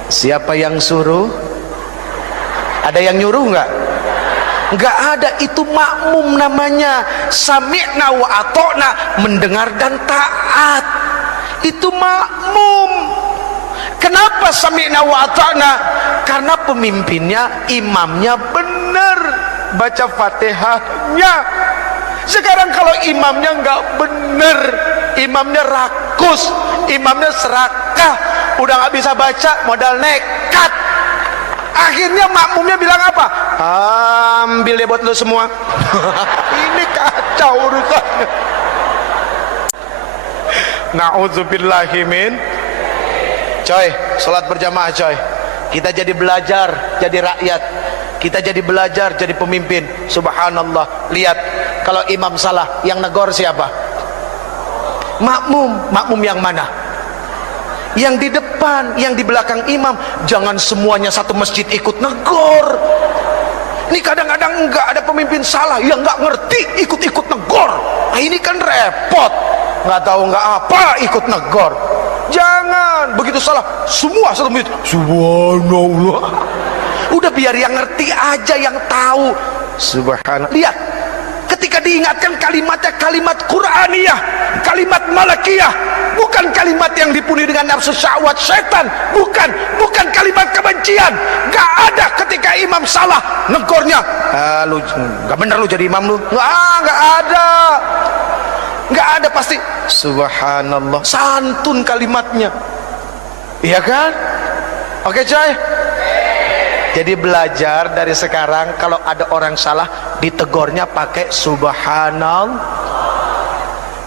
Siapa yang suruh? Ada yang nyuruh enggak? Enggak ada, itu makmum namanya. Sami'na wa ata'na, mendengar dan taat. Itu makmum. Kenapa sami'na wa ata'na? Karena pemimpinnya, imamnya benar baca Fatihahnya. Sekarang kalau imamnya enggak benar, imamnya rakus, imamnya serakah, udah nggak bisa baca, modal nekat. Akhirnya makmumnya bilang apa? Ambil deh buat lu semua. Ini kacau urusannya. Na'udzubillahi min. Coy, salat berjamaah coy. Kita jadi belajar jadi rakyat. Kita jadi belajar jadi pemimpin. Subhanallah. Lihat, kalau imam salah, yang negor siapa? Makmum. Makmum yang mana? Yang di depan, yang di belakang imam. Jangan semuanya satu masjid ikut negor. Ini kadang-kadang enggak ada pemimpin salah, yang enggak ngerti ikut-ikut negor. Nah ini kan repot, nggak tahu nggak apa ikut negor. Jangan begitu salah semua satu menit subhanallah. Udah biar yang ngerti aja, yang tahu. Subhanallah. Lihat, ketika diingatkan kalimatnya kalimat Qur'aniyah, kalimat malakiyah, bukan kalimat yang dipenuhi dengan nafsu syahwat setan, bukan kalimat kebencian. Gak ada ketika imam salah negornya, lu gak bener lu jadi imam lu, gak ada. Gak ada, pasti subhanallah, santun kalimatnya, iya kan? Oke coy, jadi belajar dari sekarang, kalau ada orang salah ditegornya pakai subhanallah.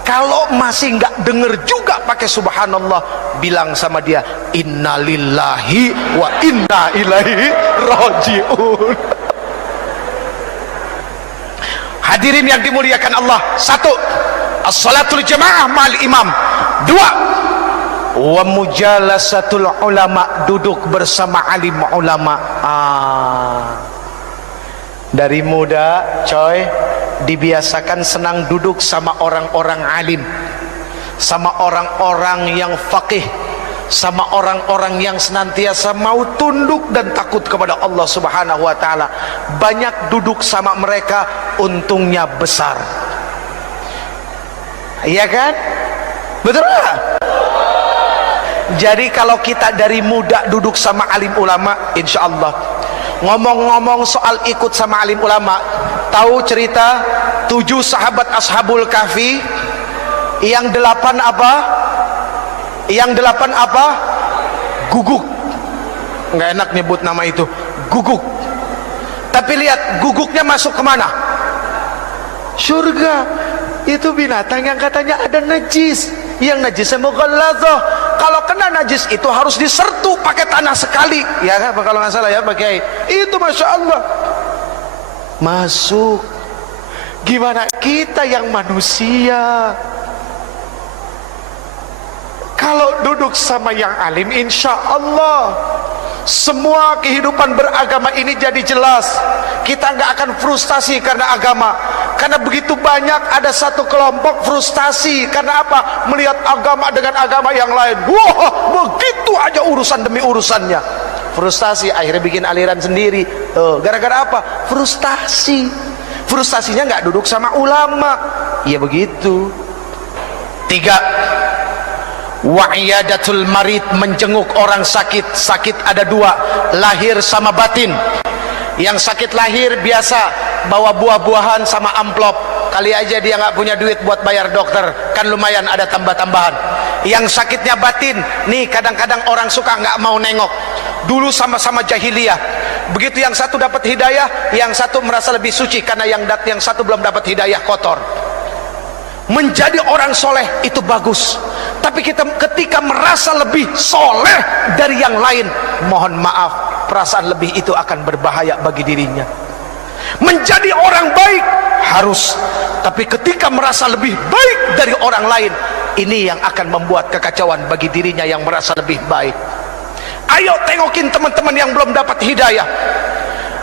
Kalau masih nggak denger juga pakai subhanallah, bilang sama dia innalillahi wa inna ilaihi rajiun. Hadirin yang dimuliakan Allah, satu, as-salatul jamaah ma'al imam. Dua, wa mujalasatul ulama, duduk bersama alim ulama. Dari muda coy dibiasakan senang duduk sama orang-orang alim, sama orang-orang yang faqih, sama orang-orang yang senantiasa mau tunduk dan takut kepada Allah Subhanahu wa taala. Banyak duduk sama mereka, untungnya besar. Iya kan? Betul gak? Jadi kalau kita dari muda duduk sama alim ulama, insya Allah. Ngomong-ngomong soal ikut sama alim ulama, tahu cerita 7 sahabat Ashabul Kahfi? Yang 8 apa? Yang 8 apa? Guguk. Nggak enak nyebut nama itu, guguk. Tapi lihat guguknya masuk kemana? Surga. Itu binatang yang katanya ada najis, yang najisnya mughalladzah. Kalau kena najis itu harus disertu pakai tanah sekali, ya kan? Kalau nggak salah ya Pak Kiai. Itu masya Allah masuk. Gimana kita yang manusia? Kalau duduk sama yang alim, insya Allah semua kehidupan beragama ini jadi jelas. Kita nggak akan frustasi karena agama, karena begitu banyak ada satu kelompok frustasi karena apa? Melihat agama dengan agama yang lain, wah begitu aja urusan demi urusannya, frustasi, akhirnya bikin aliran sendiri. Gara-gara apa? Frustasi. Frustasinya nggak duduk sama ulama, ya begitu. 3, wa'iyadatul marid, menjenguk orang sakit. Sakit ada 2, lahir sama batin. Yang sakit lahir biasa bawa buah-buahan sama amplop, kali aja dia nggak punya duit buat bayar dokter, kan lumayan ada tambah-tambahan. Yang sakitnya batin nih, kadang-kadang orang suka nggak mau nengok. Dulu sama-sama jahiliyah, begitu yang satu dapat hidayah, yang satu merasa lebih suci karena yang satu belum dapat hidayah, kotor. Menjadi orang soleh itu bagus, tapi kita ketika merasa lebih soleh dari yang lain, mohon maaf, perasaan lebih itu akan berbahaya bagi dirinya. Menjadi orang baik harus, tapi ketika merasa lebih baik dari orang lain, ini yang akan membuat kekacauan bagi dirinya yang merasa lebih baik. Ayo tengokin teman-teman yang belum dapat hidayah.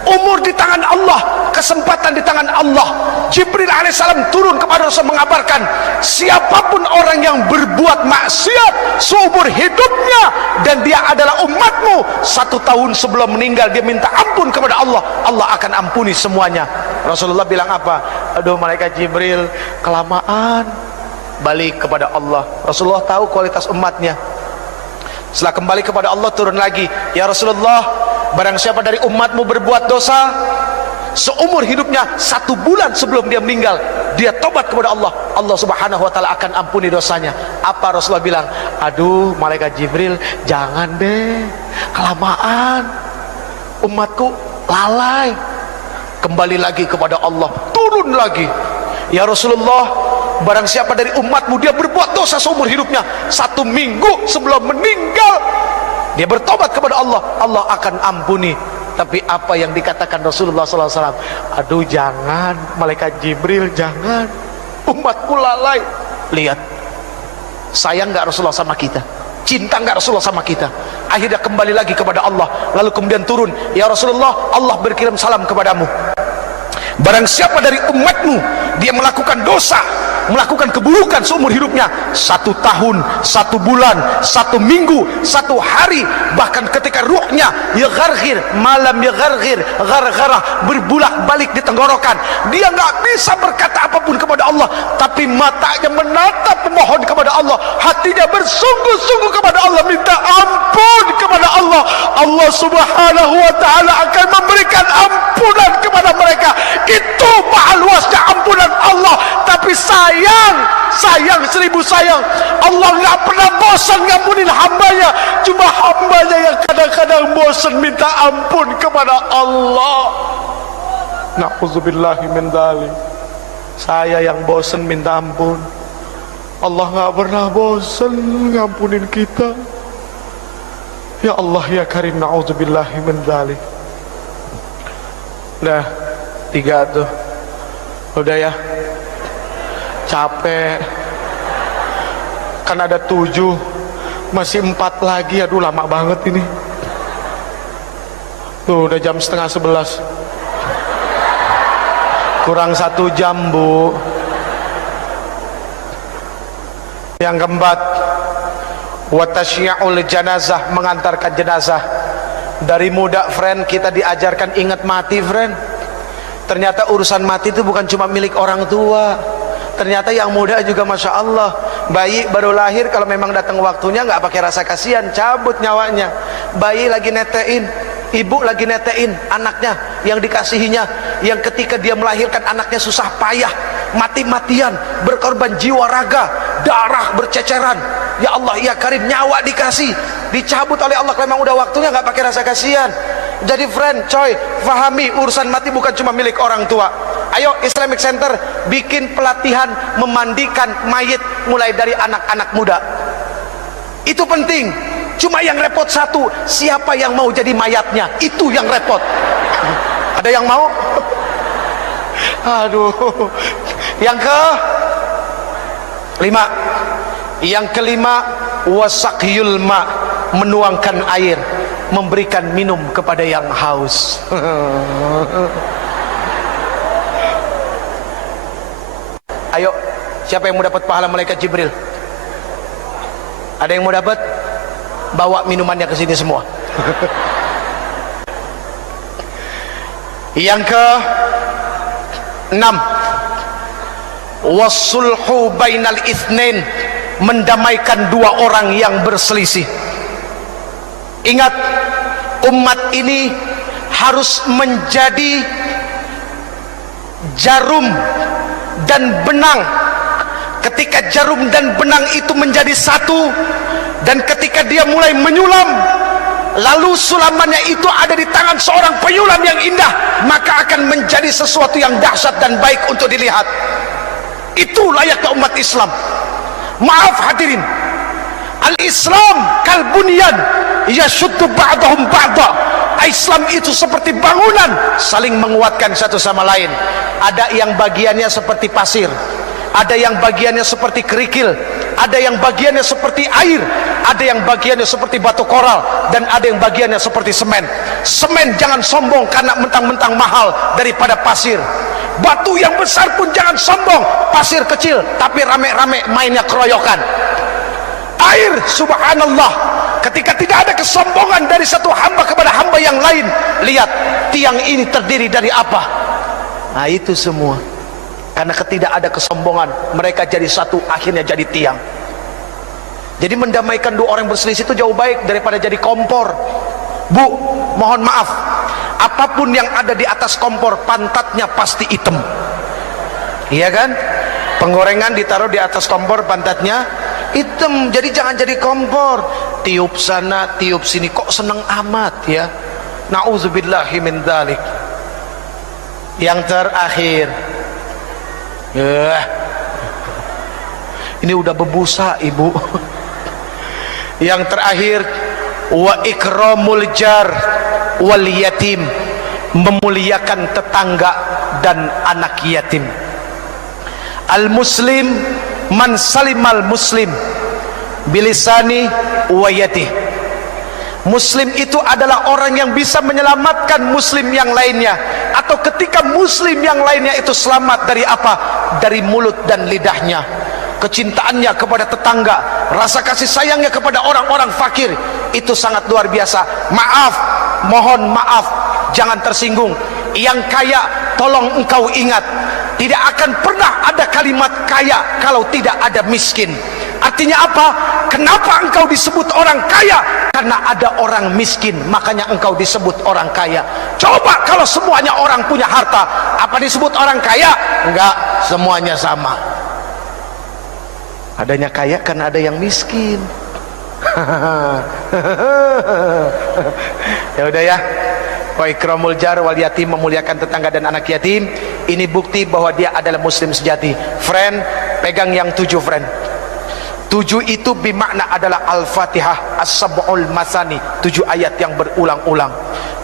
Umur di tangan Allah, kesempatan di tangan Allah. Jibril alaihissalam turun kepada Rasul mengabarkan, siapapun orang yang berbuat maksiat seumur hidupnya dan dia adalah umatmu, 1 tahun sebelum meninggal dia minta ampun kepada Allah, Allah akan ampuni semuanya. Rasulullah bilang apa? Aduh malaikat Jibril, kelamaan. Balik kepada Allah. Rasulullah tahu kualitas umatnya. Setelah kembali kepada Allah, turun lagi, ya Rasulullah, barang siapa dari umatmu berbuat dosa seumur hidupnya, 1 bulan sebelum dia meninggal dia tobat kepada Allah, Allah subhanahu wa ta'ala akan ampuni dosanya. Apa Rasulullah bilang? Aduh malaikat Jibril, jangan deh, kelamaan, umatku lalai. Kembali lagi kepada Allah, turun lagi, ya Rasulullah, barang siapa dari umatmu dia berbuat dosa seumur hidupnya, 1 minggu sebelum meninggal dia bertobat kepada Allah, Allah akan ampuni. Tapi apa yang dikatakan Rasulullah SAW? Aduh jangan malaikat Jibril, jangan, umatku lalai. Lihat, sayang gak Rasulullah sama kita? Cinta gak Rasulullah sama kita? Akhirnya kembali lagi kepada Allah, lalu kemudian turun, ya Rasulullah, Allah berkirim salam kepadamu. Barang siapa dari umatmu dia melakukan dosa, melakukan keburukan seumur hidupnya, 1 tahun, 1 bulan, 1 minggu, 1 hari, bahkan ketika ruhnya yagharghir malam yagharghir ghargharah, berbulak balik di tenggorokan, dia nggak bisa berkata apapun kepada Allah, tapi matanya menatap memohon kepada Allah, hatinya bersungguh-sungguh kepada Allah, minta ampun kepada Allah. Allah subhanahu wa ta'ala akan memberikan ampunan kepada mereka. Itu mahal luasnya ampunan Allah. Tapi sayang 1000 sayang, Allah nggak pernah bosan ngampunin hambanya. Cuma hambanya yang kadang-kadang bosan minta ampun kepada Allah. Na'udzubillahi min dzalik. Saya yang bosan minta ampun, Allah nggak pernah bosan ngampunin kita. Ya Allah ya Karim, na'udzubillahi min dzalik. Udah 3 tuh, udah ya, capek kan, ada 7, masih 4 lagi. Aduh lama banget ini tuh, udah jam setengah 11, kurang 1 jam Bu. Yang keempat, watasyi'ul janazah, mengantarkan jenazah. Dari muda friend kita diajarkan ingat mati friend. Ternyata urusan mati itu bukan cuma milik orang tua. Ternyata yang muda juga Masya Allah, bayi baru lahir kalau memang datang waktunya nggak pakai rasa kasihan, cabut nyawanya. Bayi lagi netein, ibu lagi netein anaknya yang dikasihinya, yang ketika dia melahirkan anaknya susah payah, mati-matian, berkorban jiwa raga, darah berceceran. Ya Allah ya Karim, nyawa dikasih, dicabut oleh Allah kalau memang udah waktunya, nggak pakai rasa kasihan. Jadi friend, coy, fahami urusan mati bukan cuma milik orang tua. Ayo Islamic Center bikin pelatihan memandikan mayit mulai dari anak-anak muda. Itu penting. Cuma yang repot satu, siapa yang mau jadi mayatnya? Itu yang repot. Ada yang mau? Aduh. Yang kelima, wasakyul ma, menuangkan air, memberikan minum kepada yang haus. Ayo, siapa yang mau dapat pahala malaikat Jibril? Ada yang mau dapat? Bawa minumannya ke sini semua. Yang ke-6, wasulhu bainal itsnain, mendamaikan 2 orang yang berselisih. Ingat, umat ini harus menjadi jarum dan benang. Ketika jarum dan benang itu menjadi satu, dan ketika dia mulai menyulam, lalu sulamannya itu ada di tangan seorang penyulam yang indah, maka akan menjadi sesuatu yang dahsyat dan baik untuk dilihat. Itu layaknya umat Islam. Maaf hadirin, al-Islam kalbunyan yashuddu ba'dahum ba'da. Islam itu seperti bangunan, saling menguatkan satu sama lain. Ada yang bagiannya seperti pasir, ada yang bagiannya seperti kerikil, ada yang bagiannya seperti air, ada yang bagiannya seperti batu koral, dan ada yang bagiannya seperti semen. Semen jangan sombong karena mentang-mentang mahal daripada pasir. Batu yang besar pun jangan sombong, pasir kecil tapi rame-rame mainnya keroyokan. Air, subhanallah, ketika tidak ada kesombongan dari satu hamba kepada hamba yang lain. Lihat, tiang ini terdiri dari apa? Nah itu semua karena ketidak ada kesombongan, mereka jadi satu, akhirnya jadi tiang. Jadi mendamaikan 2 orang berselisih itu jauh baik daripada jadi kompor. Bu, mohon maaf, apapun yang ada di atas kompor, pantatnya pasti hitam. Iya kan? Penggorengan ditaruh di atas kompor, pantatnya hitam. Jadi jangan jadi kompor, tiup sana tiup sini, kok seneng amat ya. Na'udzubillahi min dzalik. Yang terakhir, ini udah berbusa ibu. Yang terakhir, wa ikramul jar wal yatim, memuliakan tetangga dan anak yatim. Al muslim man salimal muslim bilisani wa yadih. Muslim itu adalah orang yang bisa menyelamatkan muslim yang lainnya atau ketika muslim yang lainnya itu selamat dari apa? Dari mulut dan lidahnya, kecintaannya kepada tetangga, rasa kasih sayangnya kepada orang-orang fakir, itu sangat luar biasa. Maaf, mohon maaf, jangan tersinggung. Yang kaya tolong engkau ingat, tidak akan pernah ada kalimat kaya kalau tidak ada miskin. Artinya apa? Kenapa engkau disebut orang kaya? Karena ada orang miskin, makanya engkau disebut orang kaya. Coba kalau semuanya orang punya harta, apa disebut orang kaya? Enggak, semuanya sama. Adanya kaya karena ada yang miskin. Ya udah ya. Wa ikramul jar wal yatim, memuliakan tetangga dan anak yatim. Ini bukti bahwa dia adalah muslim sejati. Friend, pegang yang 7 friend. 7 itu bermakna adalah Al-Fatihah As-Sab'ul Masani, 7 ayat yang berulang-ulang.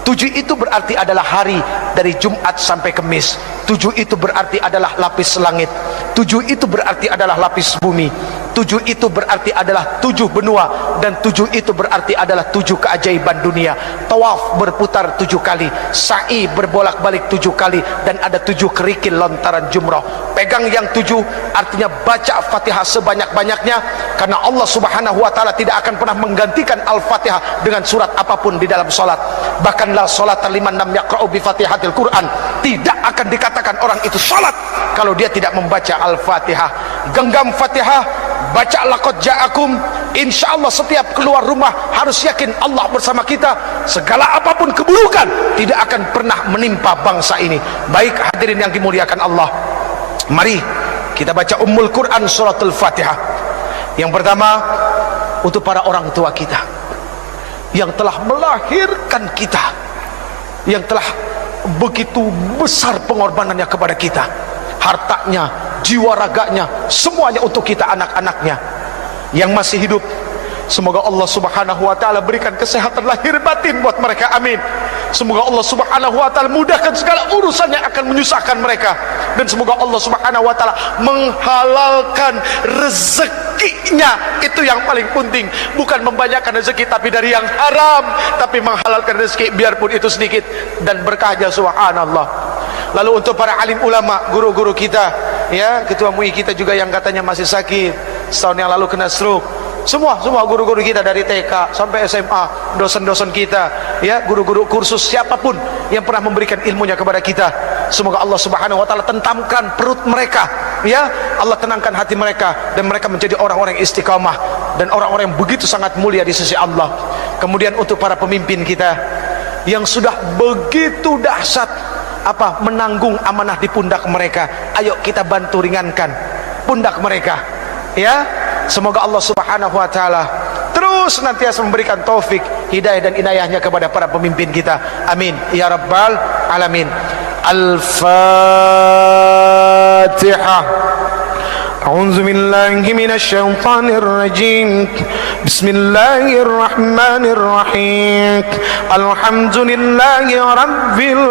7 itu berarti adalah hari dari Jumat sampai Kamis. 7 itu berarti adalah lapis langit. 7 itu berarti adalah lapis bumi. 7 itu berarti adalah 7 benua, dan 7 itu berarti adalah 7 keajaiban dunia. Tawaf berputar 7 kali, sa'i berbolak-balik 7 kali, dan ada 7 kerikil lontaran jumrah. Pegang yang 7, artinya baca Fatihah sebanyak-banyaknya, karena Allah Subhanahu wa taala tidak akan pernah menggantikan Al-Fatihah dengan surat apapun di dalam salat. Bahkan la salata liman lam yaqra'u bi Fatihatil Quran, tidak akan dikatakan orang itu salat kalau dia tidak membaca Al-Fatihah. Genggam Fatihah, baca laqad ja'akum. Insyaallah setiap keluar rumah harus yakin Allah bersama kita. Segala apapun keburukan tidak akan pernah menimpa bangsa ini. Baik hadirin yang dimuliakan Allah, mari kita baca Ummul Quran suratul Fatihah. Yang pertama untuk para orang tua kita yang telah melahirkan kita, yang telah begitu besar pengorbanannya kepada kita, hartanya, jiwa raganya, semuanya untuk kita anak-anaknya yang masih hidup. Semoga Allah Subhanahu wa taala berikan kesehatan lahir batin buat mereka, amin. Semoga Allah Subhanahu wa taala mudahkan segala urusan yang akan menyusahkan mereka, dan semoga Allah Subhanahu wa taala menghalalkan rezekinya. Itu yang paling penting, bukan membanyakkan rezeki tapi dari yang haram, tapi menghalalkan rezeki biarpun itu sedikit dan berkahnya, subhanallah. Lalu untuk para alim ulama, guru-guru kita, ya, ketua MUI kita juga yang katanya masih sakit, setahun yang lalu kena stroke. Semua guru-guru kita dari TK sampai SMA, dosen-dosen kita, ya, guru-guru kursus, siapapun yang pernah memberikan ilmunya kepada kita, semoga Allah Subhanahu wa taala tentamkan perut mereka, ya, Allah tenangkan hati mereka, dan mereka menjadi orang-orang istiqamah dan orang-orang yang begitu sangat mulia di sisi Allah. Kemudian untuk para pemimpin kita yang sudah begitu dahsyat menanggung amanah di pundak mereka, ayo kita bantu ringankan pundak mereka, ya. Semoga Allah Subhanahu wa taala terus nantiasa memberikan taufik, hidayah dan inayahnya kepada para pemimpin kita, amin ya rabbal alamin. Al-Fatihah. A'udzu billahi minasy syaithanir rajim. Bismillahirrahmanirrahim. Alhamdulillahi rabbil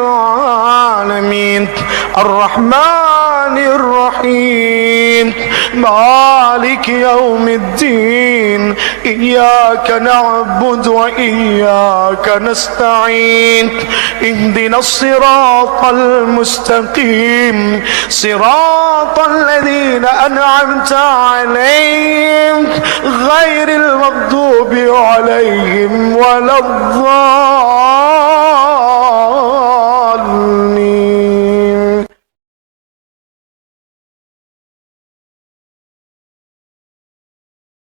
alamin. Ar-Rahmanir Rahim. Maliki yaumiddin. Iyyaka na'budu wa iyyaka nasta'in. Ihdinas siratal mustaqim. Siratal ladzina أنعمت عليهم غير المغضوب عليهم ولا الضالين.